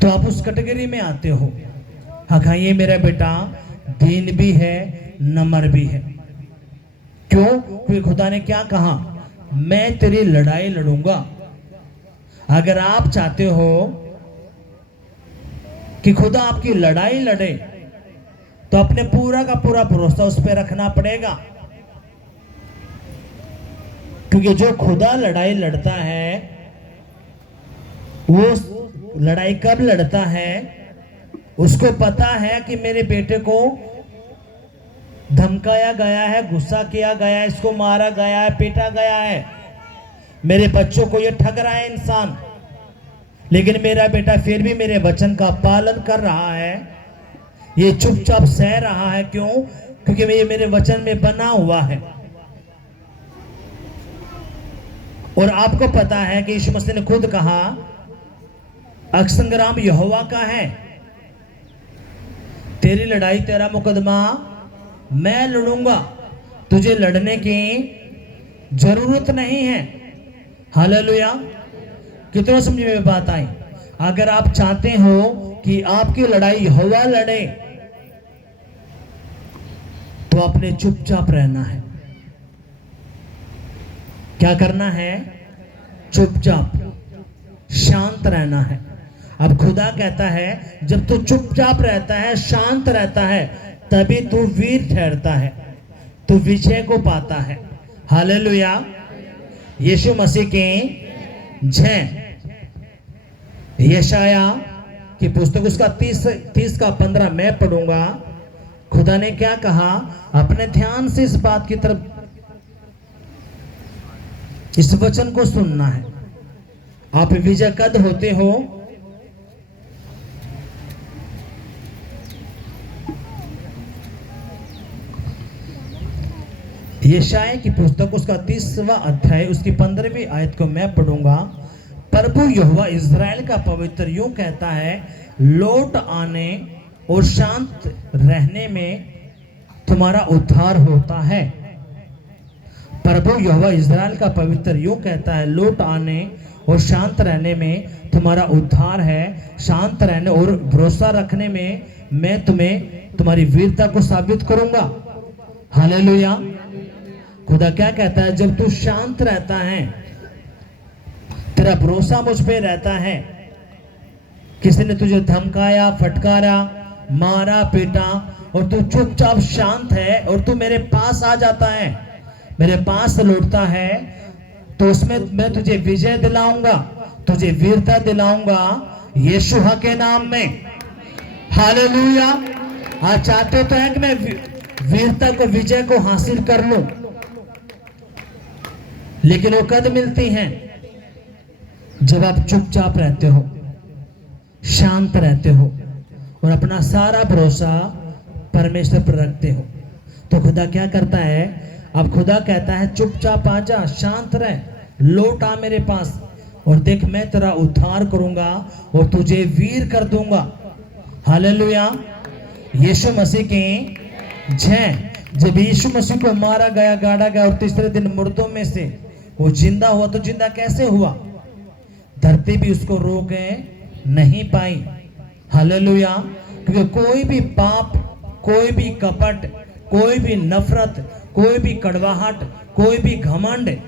तो आप उस कैटेगरी में आते हो। हाँ, ये मेरा बेटा दीन भी है, नम्र भी है। क्यों? क्योंकि खुदा ने क्या कहा? मैं तेरी लड़ाई लड़ूंगा। अगर आप चाहते हो कि खुदा आपकी लड़ाई लड़े, तो अपने पूरा का पूरा भरोसा उस पर रखना पड़ेगा। क्योंकि जो खुदा लड़ाई लड़ता है, वो लड़ाई कब लड़ता है? उसको पता है कि मेरे बेटे को धमकाया गया है, गुस्सा किया गया है, इसको मारा गया है, पीटा गया है, मेरे बच्चों को ये ठग रहा है इंसान, लेकिन मेरा बेटा फिर भी मेरे वचन का पालन कर रहा है, ये चुपचाप सह रहा है। क्यों? क्योंकि ये मेरे वचन में बना हुआ है। और आपको पता है कि यीशु मसीह ने खुद कहा, संग्राम यहोवा का है, तेरी लड़ाई, तेरा मुकदमा मैं लड़ूंगा, तुझे लड़ने की जरूरत नहीं है। हालेलुया, कितना समझ में बात आई? अगर आप चाहते हो कि आपकी लड़ाई यहोवा लड़े, तो आपने चुपचाप रहना है। क्या करना है? चुपचाप शांत रहना है। अब खुदा कहता है, जब तू चुपचाप रहता है, शांत रहता है, तभी तू वीर ठहरता है, तू विजय को पाता है। हालेलुया, यीशु मसीह की जय। यशाया की पुस्तक उसका 30 का 15 मैं पढ़ूंगा। खुदा ने क्या कहा? अपने ध्यान से इस बात की तरफ, इस वचन को सुनना है। आप विजय कद होते हो। यशाया की पुस्तक उसका 30वां अध्याय उसकी 15वीं आयत को मैं पढ़ूंगा। प्रभु यहोवा इज़राइल का पवित्र यूं कहता है, लौट आने और शांत रहने में तुम्हारा उद्धार होता है। प्रभु यहोवा इज़राइल का पवित्र यूं कहता है, लौट आने और शांत रहने में तुम्हारा उद्धार है। शांत रहने और भरोसा रखने में मैं तुम्हें तुम्हारी वीरता को साबित करूंगा। हालेलुया, खुदा क्या कहता है, जब तू शांत रहता है, तेरा भरोसा मुझ पे रहता है, किसी ने तुझे धमकाया, फटकारा, मारा, पीटा, और तू चुपचाप शांत है और तू मेरे पास आ जाता है, मेरे पास लौटता है, तो उसमें मैं तुझे विजय दिलाऊंगा, तुझे वीरता दिलाऊंगा यीशु के नाम में। हालेलुया। आज चाहते तो है कि मैं वीरता को, विजय को हासिल कर लूं, लेकिन वो कद मिलती हैं जब आप चुपचाप रहते हो, शांत रहते हो और अपना सारा भरोसा परमेश्वर पर रखते हो। तो खुदा क्या करता है, अब खुदा कहता है चुपचाप आ जा, शांत रह, लौट आ मेरे पास, और देख मैं तेरा उद्धार करूंगा और तुझे वीर कर दूंगा। हालेलुया। यीशु मसीह की जय। जब यीशु मसीह को मारा गया, गाड़ा गया और तीसरे दिन मुर्दों में से वो जिंदा हुआ, तो जिंदा कैसे हुआ? धरती भी उसको रोक नहीं पाई। हालेलुया। क्योंकि कोई भी पाप, कोई भी कपट, कोई भी नफरत, कोई भी कड़वाहट, कोई भी घमंड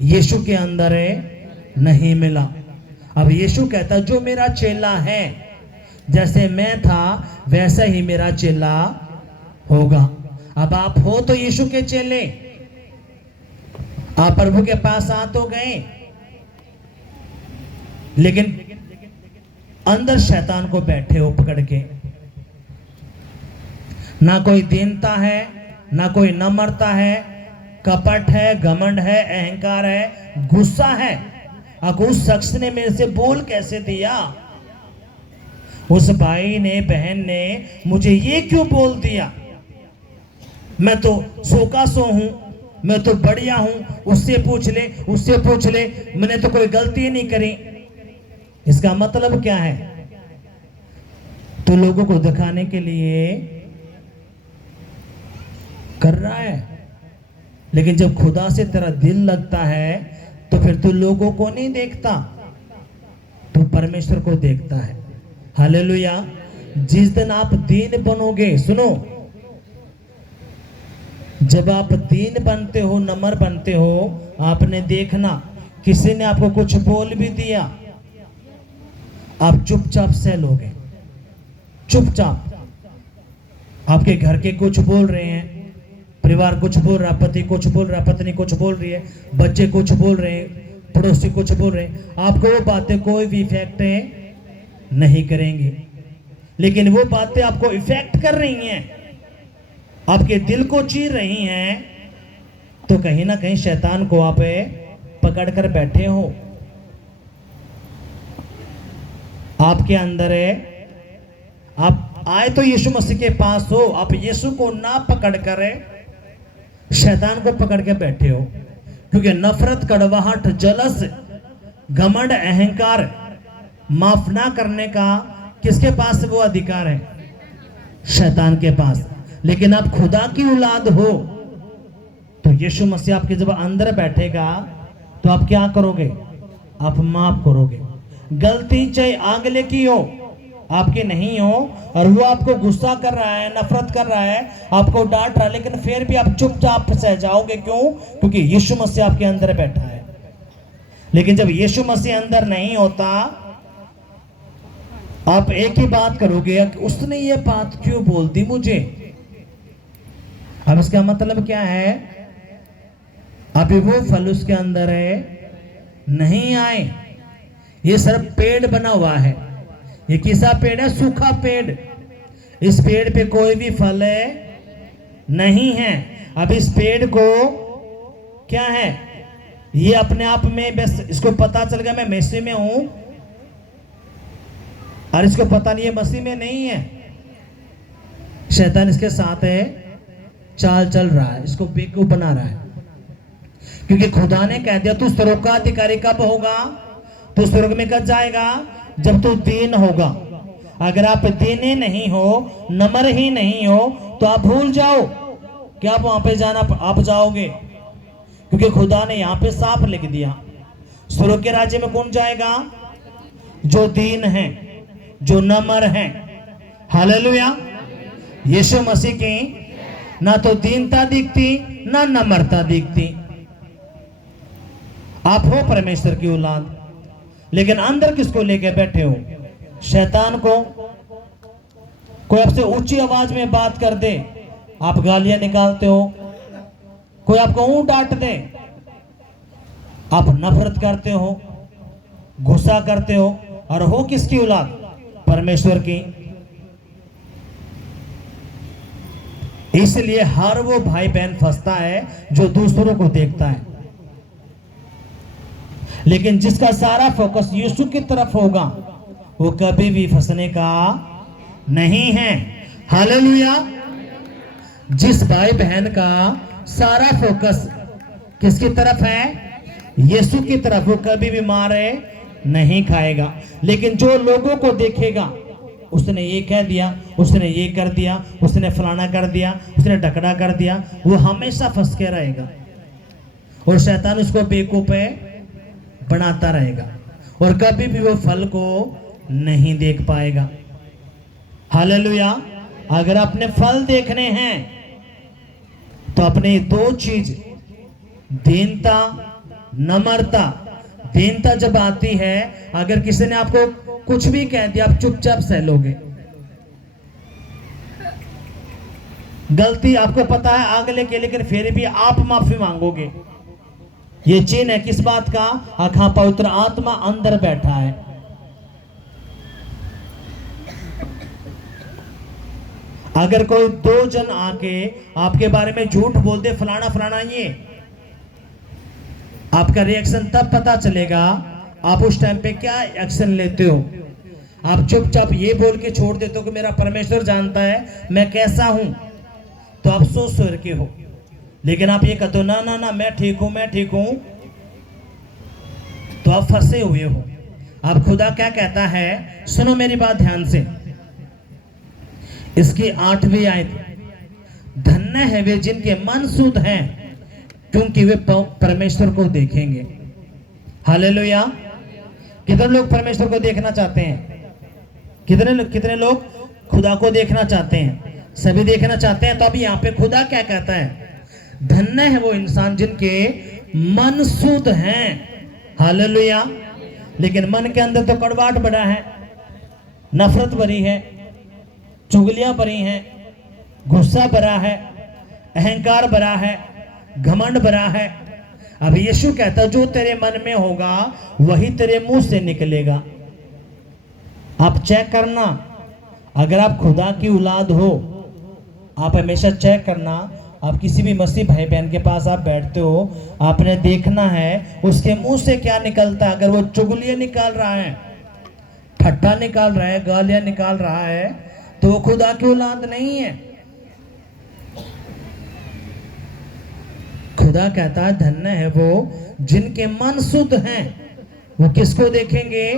यीशु के अंदर नहीं मिला। अब यीशु कहता जो मेरा चेला है, जैसे मैं था वैसा ही मेरा चेला होगा। अब आप हो तो यीशु के चेले, आप प्रभु के पास आ तो गए, लेकिन अंदर शैतान को बैठे हो पकड़ के। ना कोई दीनता है, ना कोई नम्रता है, कपट है, घमंड है, अहंकार है, गुस्सा है। अब उस शख्स ने मेरे से बोल कैसे दिया, उस भाई ने, बहन ने मुझे ये क्यों बोल दिया, मैं तो सो का सो हूं, मैं तो बढ़िया हूं, उससे पूछ ले, उससे पूछ ले, मैंने तो कोई गलती नहीं करी। इसका मतलब क्या है? तो लोगों को दिखाने के लिए कर रहा है, लेकिन जब खुदा से तेरा दिल लगता है तो फिर तू लोगों को नहीं देखता, तू परमेश्वर को देखता है। हालेलुया। जिस दिन आप दीन बनोगे, सुनो, जब आप दीन बनते हो, नम्र बनते हो, आपने देखना किसी ने आपको कुछ बोल भी दिया, आप चुपचाप सह लोगे। चुपचाप। आपके घर के कुछ बोल रहे हैं, परिवार कुछ बोल रहा, पति कुछ बोल रहा, पत्नी कुछ बोल रही है, बच्चे कुछ बोल रहे हैं, पड़ोसी कुछ बोल रहे हैं, आपको वो बातें कोई भी इफेक्ट नहीं करेंगी, लेकिन वो बातें आपको इफेक्ट कर रही हैं, आपके दिल को चीर रही हैं, तो कहीं ना कहीं शैतान को आप पकड़ कर बैठे हो। आपके अंदर आप आए तो यीशु मसीह के पास हो, आप यीशु को ना पकड़ कर शैतान को पकड़ के बैठे हो, क्योंकि नफरत, कड़वाहट, जलस, घमंड, अहंकार माफ ना करने का किसके पास वो अधिकार है? शैतान के पास। लेकिन आप खुदा की औलाद हो तो यीशु मसीह आपके जब अंदर बैठेगा तो आप क्या करोगे? आप माफ करोगे। गलती चाहे अगले की हो, आपकी नहीं हो, और वो आपको गुस्सा कर रहा है, नफरत कर रहा है, आपको डांट रहा है, लेकिन फिर भी आप चुपचाप सह जाओगे। क्यों? क्योंकि यीशु मसीह आपके अंदर बैठा है। लेकिन जब यीशु मसीह अंदर नहीं होता, आप एक ही बात करोगे, उसने ये बात क्यों बोल दी मुझे। अब इसका मतलब क्या है? अभी वो फल उसके अंदर नहीं आए। ये सिर्फ पेड़ बना हुआ है। ये किसा पेड़ है? सूखा पेड़। इस पेड़ पे कोई भी फल नहीं है। अब इस पेड़ को क्या है? ये अपने आप में बस इसको पता चल गया मैं मसीह में हूं, और इसको पता नहीं है मसीह में नहीं है। शैतान इसके साथ चाल चल रहा है, इसको बेवकूफ बना रहा है, क्योंकि खुदा ने कह दिया तू स्वर्ग का अधिकारी कब होगा? तू स्वर्ग में कब जाएगा? जब तू दीन होगा। अगर आप दीन ही नहीं हो, नम्र ही नहीं हो, तो आप भूल जाओ कि आप वहां पे जाना आप जाओगे, क्योंकि खुदा ने यहां पे साफ लिख दिया स्वर्ग के राज्य में कौन जाएगा? जो दीन है, जो नम्र है। हालेलुया। यीशु मसीह की ना तो दीनता दिखती ना नम्रता दिखती। आप हो परमेश्वर की औलाद, लेकिन अंदर किसको लेके बैठे हो? शैतान को। कोई आपसे ऊंची आवाज में बात कर दे, आप गालियां निकालते हो। कोई आपको ऊं डांट दे, आप नफरत करते हो, गुस्सा करते हो। और हो किसकी औलाद? परमेश्वर की। इसलिए हर वो भाई बहन फंसता है जो दूसरों को देखता है, लेकिन जिसका सारा फोकस यीशु की तरफ होगा वो कभी भी फंसने का नहीं है। हालेलुया। जिस भाई बहन का सारा फोकस किसकी तरफ है? यीशु की तरफ, वो कभी भी मारे नहीं खाएगा। लेकिन जो लोगों को देखेगा, उसने ये कह दिया, उसने ये कर दिया, उसने फलाना कर दिया, उसने ढकड़ा कर दिया, वो हमेशा फंस के रहेगा और शैतान उसको बेवकूफ बनाता रहेगा और कभी भी वो फल को नहीं देख पाएगा। हालेलुया। अगर आपने फल देखने हैं तो अपने दो चीज, दीनता, नम्रता। दीनता जब आती है, अगर किसी ने आपको कुछ भी कह दिया, आप चुपचाप सह लोगे। गलती आपको पता है अगले के, लेकिन फिर भी आप माफी मांगोगे। ये चिन्ह है किस बात का? आखा पवित्र आत्मा अंदर बैठा है। अगर कोई दो जन आके आपके बारे में झूठ बोल दे, फलाना फलाना, ये आपका रिएक्शन तब पता चलेगा आप उस टाइम पे क्या एक्शन लेते हो। आप चुपचाप ये बोल के छोड़ देते हो कि मेरा परमेश्वर जानता है मैं कैसा हूं, तो आप सोच सोच के हो। लेकिन आप ये कहते हो ना ना ना मैं ठीक हूं, मैं ठीक हूं, तो आप फंसे हुए हो। अब खुदा क्या कहता है, सुनो मेरी बात ध्यान से। इसकी 8वीं आयत, धन्य है वे जिनके मन शुद्ध हैं क्योंकि वे परमेश्वर को देखेंगे। हालेलुया। कितने लोग परमेश्वर को देखना चाहते हैं? कितने लोग खुदा को देखना चाहते हैं? सभी देखना चाहते हैं। तो अभी यहाँ पे खुदा क्या कहता है? धन्य है वो इंसान जिनके मन शुद्ध हैं। हालेलुया। लेकिन मन के अंदर तो कड़वाहट भरा है, नफरत भरी है, चुगलियां भरी हैं, गुस्सा भरा है, अहंकार भरा है, घमंड भरा है। अब यीशु कहता है जो तेरे मन में होगा वही तेरे मुंह से निकलेगा। आप चेक करना, अगर आप खुदा की औलाद हो, आप हमेशा चेक करना। आप किसी भी मसीह भाई बहन के पास आप बैठते हो, आपने देखना है उसके मुंह से क्या निकलता है। अगर वो चुगलियां निकाल रहा है, ठट्ठा निकाल रहा है, गालियां निकाल रहा है, तो वो खुदा की औलाद नहीं है। खुदा कहता है धन्य है वो जिनके मन शुद्ध हैं। वो किसको देखेंगे?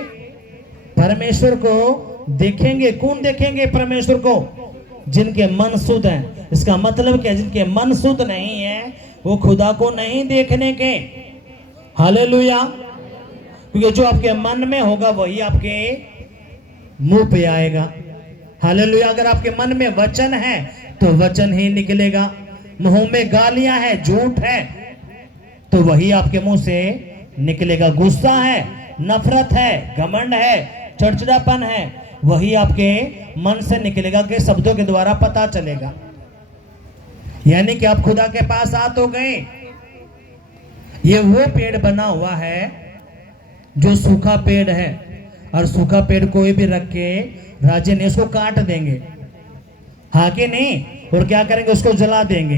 परमेश्वर को देखेंगे। कौन देखेंगे? परमेश्वर को, जिनके मन शुद्ध हैं। इसका मतलब क्या? जिनके मन शुद्ध नहीं है वो खुदा को नहीं देखने के। हालेलुया। क्योंकि जो आपके मन में होगा वही आपके मुंह पे आएगा। हालेलुया। अगर आपके मन में वचन है तो वचन ही निकलेगा। मुंह में गालियां है, झूठ है, तो वही आपके मुंह से निकलेगा। गुस्सा है, नफरत है, घमंड है, चिड़चिड़ापन है, वही आपके मन से निकलेगा के शब्दों के द्वारा पता चलेगा। यानी कि आप खुदा के पास आ तो गए। ये वो पेड़ बना हुआ है जो सूखा पेड़ है, और सूखा पेड़ कोई भी रख के राजे ने उसको काट देंगे, हाँ कि नहीं? और क्या करेंगे? उसको जला देंगे।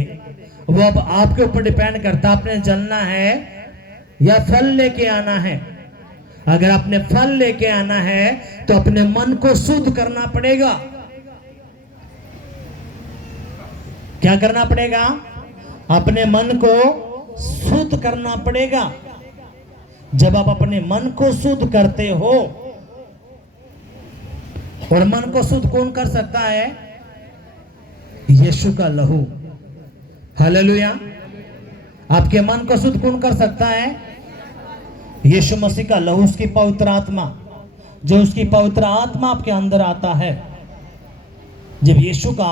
वो अब आपके ऊपर डिपेंड करता है आपने जलना है या फल लेके आना है। अगर आपने फल लेके आना है तो अपने मन को शुद्ध करना पड़ेगा। क्या करना पड़ेगा? अपने मन को शुद्ध करना पड़ेगा। जब आप अपने मन को शुद्ध करते हो, और मन को शुद्ध कौन कर सकता है? यीशु का लहू। हालेलुया। आपके मन को शुद्ध कौन कर सकता है? यीशु मसीह का लहू, उसकी पवित्र आत्मा। जो उसकी पवित्र आत्मा आपके अंदर आता है, जब यीशु का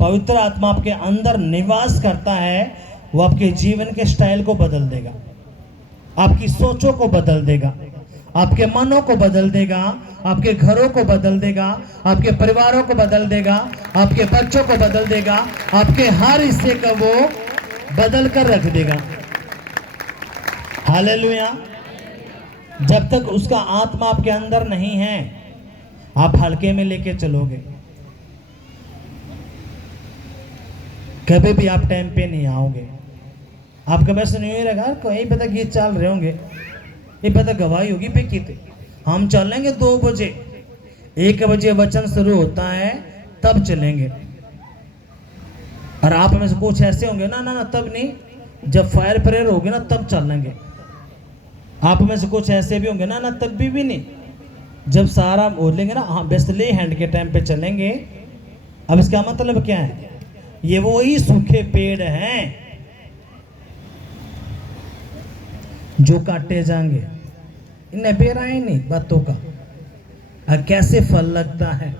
पवित्र आत्मा आपके अंदर निवास करता है, वो आपके जीवन के स्टाइल को बदल देगा, आपकी सोचों को बदल देगा, आपके मनों को बदल देगा, आपके घरों को बदल देगा, आपके परिवारों को बदल देगा, आपके बच्चों को बदल देगा, आपके हर हिस्से का वो बदल कर रख देगा। हालेलुया। जब तक उसका आत्मा आपके अंदर नहीं है, आप हल्के में लेके चलोगे, कभी भी आप टाइम पे नहीं आओगे। आपका वैसे नहीं रहेगा, कहीं पता गीत चल रहे होंगे, ये पता गवाही होगी पे की हम चलेंगे 2 बजे, 1 बजे वचन शुरू होता है तब चलेंगे। और आप में से कुछ ऐसे होंगे ना ना ना तब नहीं, जब फायर प्रेयर होगी ना तब चलेंगे। आप में से कुछ ऐसे भी होंगे ना ना तब भी नहीं, जब सारा बोलेंगे ना हाँ बेसले हैंड के टाइम पे चलेंगे। अब इसका मतलब क्या है? ये वही सूखे पेड़ हैं जो काटे जाएंगे, इन्हें बेरा ही नहीं बातों का, और कैसे फल लगता है।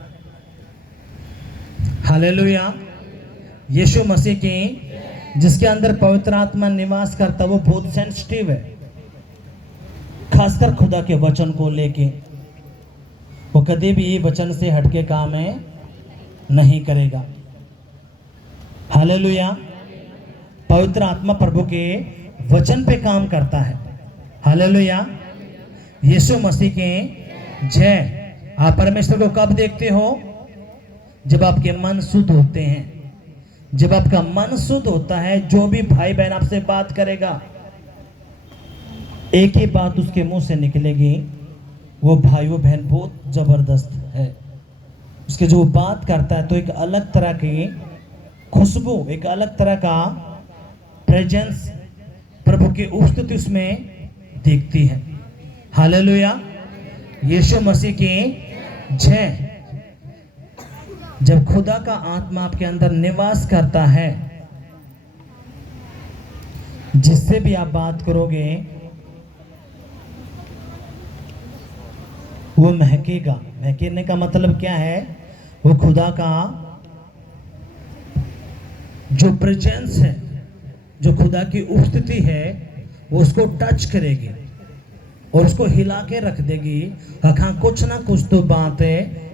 हालेलुया। यीशु मसीह की जिसके अंदर पवित्र आत्मा निवास करता, वो बहुत सेंसिटिव है, खासकर खुदा के वचन को लेके। वो कभी भी वचन से हटके काम है नहीं करेगा। हालेलुया। पवित्र आत्मा प्रभु के वचन पे काम करता है। हालेलुया। यीशु मसीह के जय। आप परमेश्वर को कब देखते हो? जब आपके मन शुद्ध होते हैं। जब आपका मन शुद्ध होता है, जो भी भाई बहन आपसे बात करेगा, एक ही बात उसके मुंह से निकलेगी, वो भाई वो बहन बहुत जबरदस्त है। उसके जो बात करता है तो एक अलग तरह की खुशबू, एक अलग तरह का प्रेजेंस, प्रभु की उपस्थिति उसमें दिखती है। हालेलुया। यीशु मसीह की जय। जब खुदा का आत्मा आपके अंदर निवास करता है, जिससे भी आप बात करोगे वो महकेगा। महकने का मतलब क्या है? वो खुदा का जो प्रेजेंस है, जो खुदा की उपस्थिति है, वो उसको टच करेगी और उसको हिला के रख देगी। हाँ, कुछ ना कुछ तो बात है,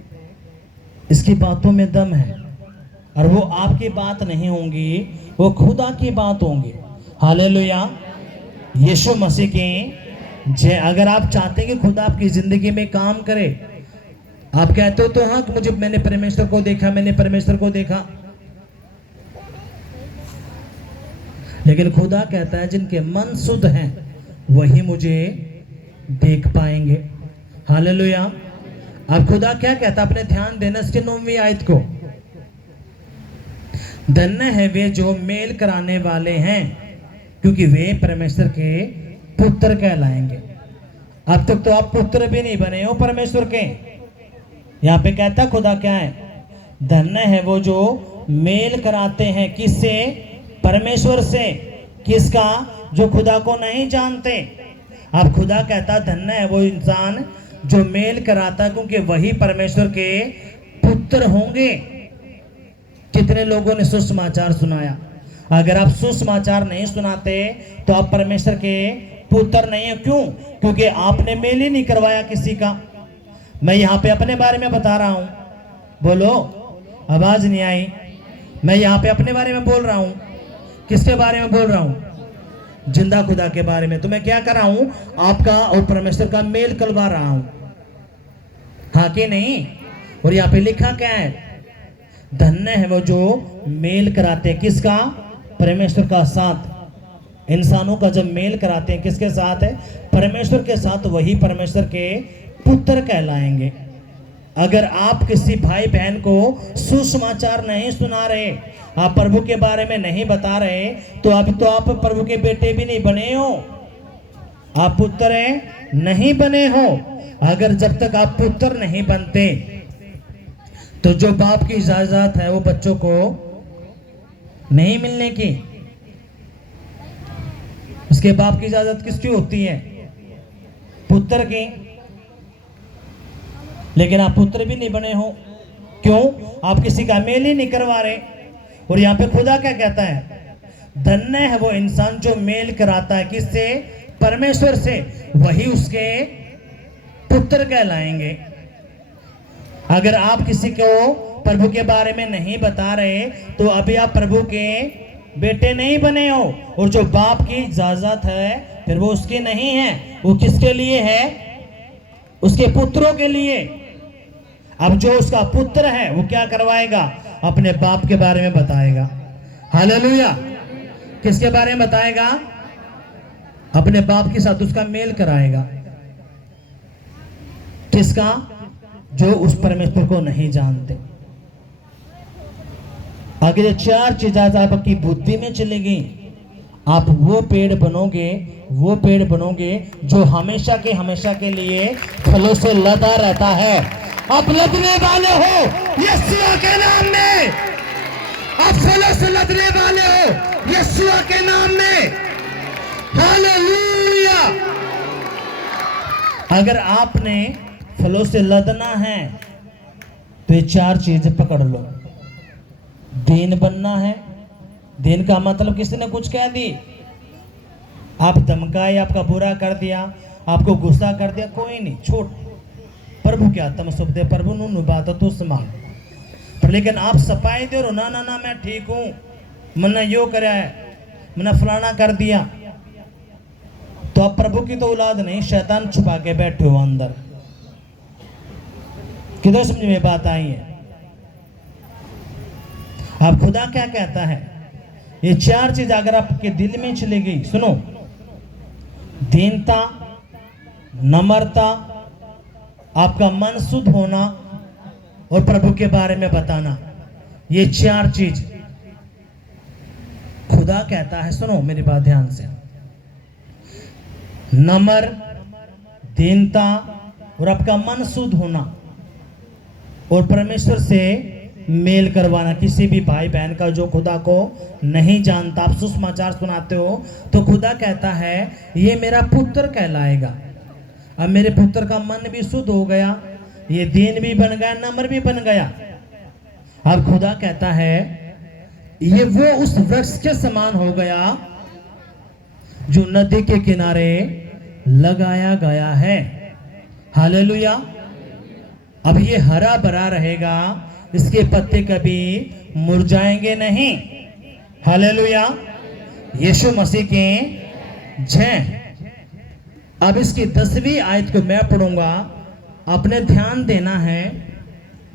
इसकी बातों में दम है, और वो आपकी बात नहीं होंगी, वो खुदा की बात होंगी। हालेलुया। यीशु मसीह की जय। अगर आप चाहते हैं कि खुदा आपकी जिंदगी में काम करे, आप कहते हो तो हाँ मैंने परमेश्वर को देखा, मैंने परमेश्वर को देखा, लेकिन खुदा कहता है जिनके मन शुद्ध हैं वही मुझे देख पाएंगे। हालेलुया। अब खुदा क्या कहता है? अपने ध्यान देना इसके 9वीं आयत को। धन्य है वे जो मेल कराने वाले हैं, क्योंकि वे परमेश्वर के पुत्र कहलाएंगे। अब तक तो आप पुत्र भी नहीं बने हो परमेश्वर के। यहाँ पे कहता खुदा क्या है? धन्य है वो जो मेल कराते हैं। किससे? परमेश्वर से। किसका? जो खुदा को नहीं जानते। अब खुदा कहता धन्य है वो इंसान जो मेल कराता, क्योंकि वही परमेश्वर के पुत्र होंगे। कितने लोगों ने सुसमाचार सुनाया? अगर आप सुसमाचार नहीं सुनाते तो आप परमेश्वर के पुत्र नहीं है। क्यों? क्योंकि आपने मेल ही नहीं करवाया किसी का। मैं यहाँ पे अपने बारे में बता रहा हूँ, बोलो, आवाज नहीं आई। मैं यहाँ पे अपने बारे में बोल रहा हूँ। किसके बारे में बोल रहा हूँ? जिंदा खुदा के बारे में। तो मैं क्या कर रहा हूँ? आपका और परमेश्वर का मेल करवा रहा हूँ, हाँ कि नहीं? और यहाँ पे लिखा क्या है? धन्य है वो जो मेल कराते हैं। किसका? परमेश्वर का साथ। इंसानों का जब मेल कराते हैं किसके साथ है? परमेश्वर के साथ, वही परमेश्वर के पुत्र कहलाएंगे। अगर आप किसी भाई बहन को सुसमाचार नहीं सुना रहे, आप प्रभु के बारे में नहीं बता रहे, तो अभी तो आप प्रभु के बेटे भी नहीं बने हो, आप पुत्र नहीं बने हो। अगर जब तक आप पुत्र नहीं बनते तो जो बाप की इजाजत है वो बच्चों को नहीं मिलने की। उसके बाप की इजाजत किसकी होती है? पुत्र की। लेकिन आप पुत्र भी नहीं बने हो। क्यों? आप किसी का मेल ही नहीं करवा रहे। और यहाँ पे खुदा क्या कहता है? धन्य है वो इंसान जो मेल कराता है किससे? परमेश्वर से, वही उसके पुत्र कहलाएंगे। अगर आप किसी को प्रभु के बारे में नहीं बता रहे तो अभी आप प्रभु के बेटे नहीं बने हो, और जो बाप की इजाजत है फिर वो उसकी नहीं है, वो किसके लिए है? उसके पुत्रों के लिए। अब जो उसका पुत्र है वो क्या करवाएगा? अपने बाप के बारे में बताएगा। हालेलुया। किसके बारे में बताएगा? अपने बाप के साथ उसका मेल कराएगा। किसका? जो उस परमेश्वर को नहीं जानते। अगर ये 4 चीजें आपकी बुद्धि में चलेगी, आप वो पेड़ बनोगे जो हमेशा के लिए फलों से लदा रहता है। आप लदने वाले हो यीशु के नाम में, आप फलों से लदने वाले हो यीशु के नाम में। हालेलुया। अगर आपने फलों से लदना है तो ये 4 चीजें पकड़ लो। दीन बनना है। दीन का मतलब किसी ने कुछ कह दी, आप धमकाए, आपका बुरा कर दिया, आपको गुस्सा कर दिया, कोई नहीं, छोड़। प्रभु क्या तम सुख दे, प्रभु नु बात तो समान। पर लेकिन आप सफाई दे, ना ना ना मैं ठीक हूं, मैंने यो करा है, मैंने फलाना कर दिया, तो आप प्रभु की तो औलाद नहीं, शैतान छुपा के बैठे हो अंदर। किधर समझ में बात आई है? आप खुदा क्या कहता है? ये 4 चीज अगर आपके दिल में चली गई, सुनो, दीनता, नम्रता, आपका मन शुद्ध होना और प्रभु के बारे में बताना, ये 4 चीज खुदा कहता है। सुनो मेरी बात ध्यान से, नम्र, दीनता और आपका मन शुद्ध होना और परमेश्वर से मेल करवाना। किसी भी भाई बहन का जो खुदा को नहीं जानता, आप सुसमाचार सुनाते हो तो खुदा कहता है ये मेरा पुत्र कहलाएगा। अब मेरे पुत्र का मन भी शुद्ध हो गया, ये दीन भी बन गया, नम्र भी बन गया। अब खुदा कहता है ये वो उस वृक्ष के समान हो गया जो नदी के किनारे लगाया गया है। हालेलुया। अब ये हरा भरा रहेगा, इसके पत्ते कभी मुरझाएंगे नहीं। हालेलुया। यीशु मसीह की जय। अब इसकी 10वीं आयत को मैं पढ़ूंगा, आपने ध्यान देना है।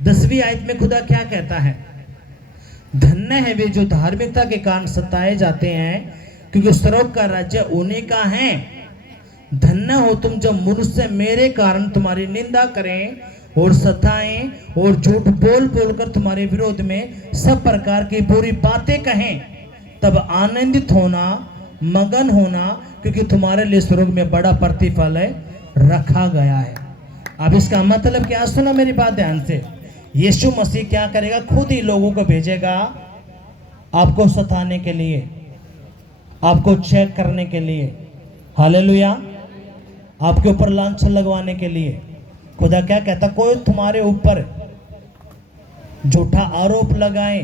10वीं आयत में खुदा क्या कहता है? धन्य है वे जो धार्मिकता के कारण सताए जाते हैं, क्योंकि स्वर्ग का राज्य उन्हीं का है। धन्य हो तुम जब मनुष्य मेरे कारण तुम्हारी निंदा करें और सताएं और झूठ बोल बोलकर तुम्हारे विरोध में सब प्रकार की बुरी बातें कहें, तब आनंदित होना, मगन होना, क्योंकि तुम्हारे लिए स्वर्ग में बड़ा प्रतिफल रखा गया है। अब इसका मतलब क्या? सुनो मेरी बात ध्यान से। यीशु मसीह क्या करेगा? खुद ही लोगों को भेजेगा आपको सताने के लिए, आपको चेक करने के लिए। हालेलुया। आपके ऊपर लांछन लगवाने के लिए। खुदा क्या कहता? कोई तुम्हारे ऊपर झूठा आरोप लगाए।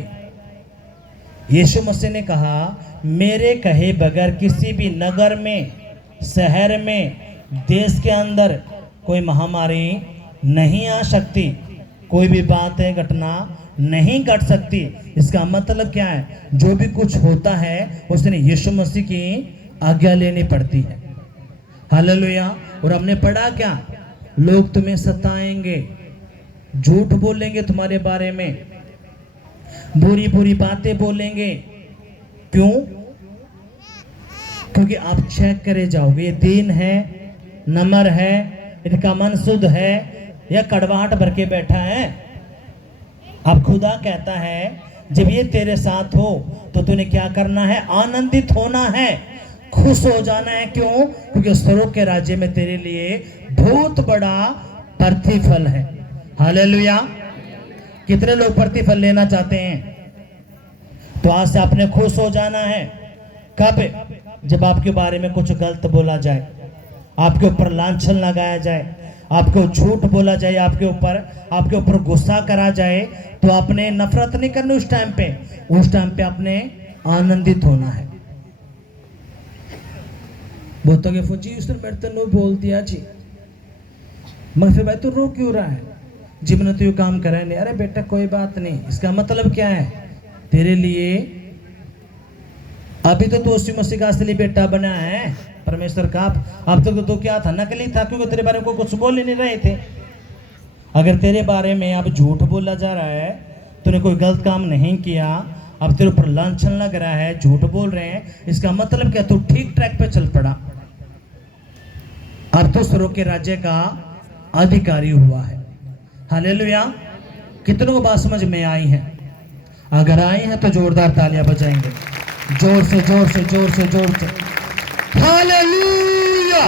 यीशु मसीह ने कहा मेरे कहे बगैर किसी भी नगर में, शहर में, देश के अंदर कोई महामारी नहीं आ सकती, कोई भी बात है, घटना नहीं घट सकती। इसका मतलब क्या है? जो भी कुछ होता है उसने यीशु मसीह की आज्ञा लेनी पड़ती है। हालेलुया। और हमने पढ़ा क्या? लोग तुम्हें सताएंगे, झूठ बोलेंगे तुम्हारे बारे में, बुरी बुरी बातें बोलेंगे। क्यों? क्योंकि आप चेक करे जाओगे ये दीन है, नम्र है, इनका मन शुद्ध है या कड़वाहट भर के बैठा है। अब खुदा कहता है जब ये तेरे साथ हो तो तूने क्या करना है? आनंदित होना है, खुश हो जाना है। क्यों? क्योंकि स्वर्ग के राज्य में तेरे लिए बहुत बड़ा प्रतिफल है। हालेलुया। कितने लोग प्रतिफल लेना चाहते हैं? तो आज से आपने खुश हो जाना है। कब? जब आपके बारे में कुछ गलत बोला जाए, आपके ऊपर लांछन लगाया जाए, आपको झूठ बोला जाए, आपके ऊपर गुस्सा करा जाए, तो आपने नफरत नहीं करनी उस टाइम पे आपने आनंदित होना है। बोलोगे फौजी उसने मेरे तो नो बोल दिया जी, मगर फिर भाई तू रो क्यों रहा है जी, मैंने तो ये काम करा नहीं। अरे बेटा कोई बात नहीं, इसका मतलब क्या है, तेरे लिए अभी तो तू उसी मसीह का असली बेटा बना है परमेश्वर का। अब तक तो क्या था, नकली था, क्योंकि तेरे बारे में कुछ बोल ही नहीं रहे थे। अगर तेरे बारे में अब झूठ बोला जा रहा है, तूने कोई गलत काम नहीं किया, अब तेरे ऊपर लांछन लग रहा है, झूठ बोल रहे हैं, इसका मतलब क्या, तू ठीक ट्रैक पे चल पड़ा। अब तो स्वर्ग के राज्य का अधिकारी हुआ है। हालेलुया। कितनों को बात समझ में आई है? अगर आई है तो जोरदार तालियां बजाएंगे, जोर से जोर से जोर से जोर से। हालेलुया।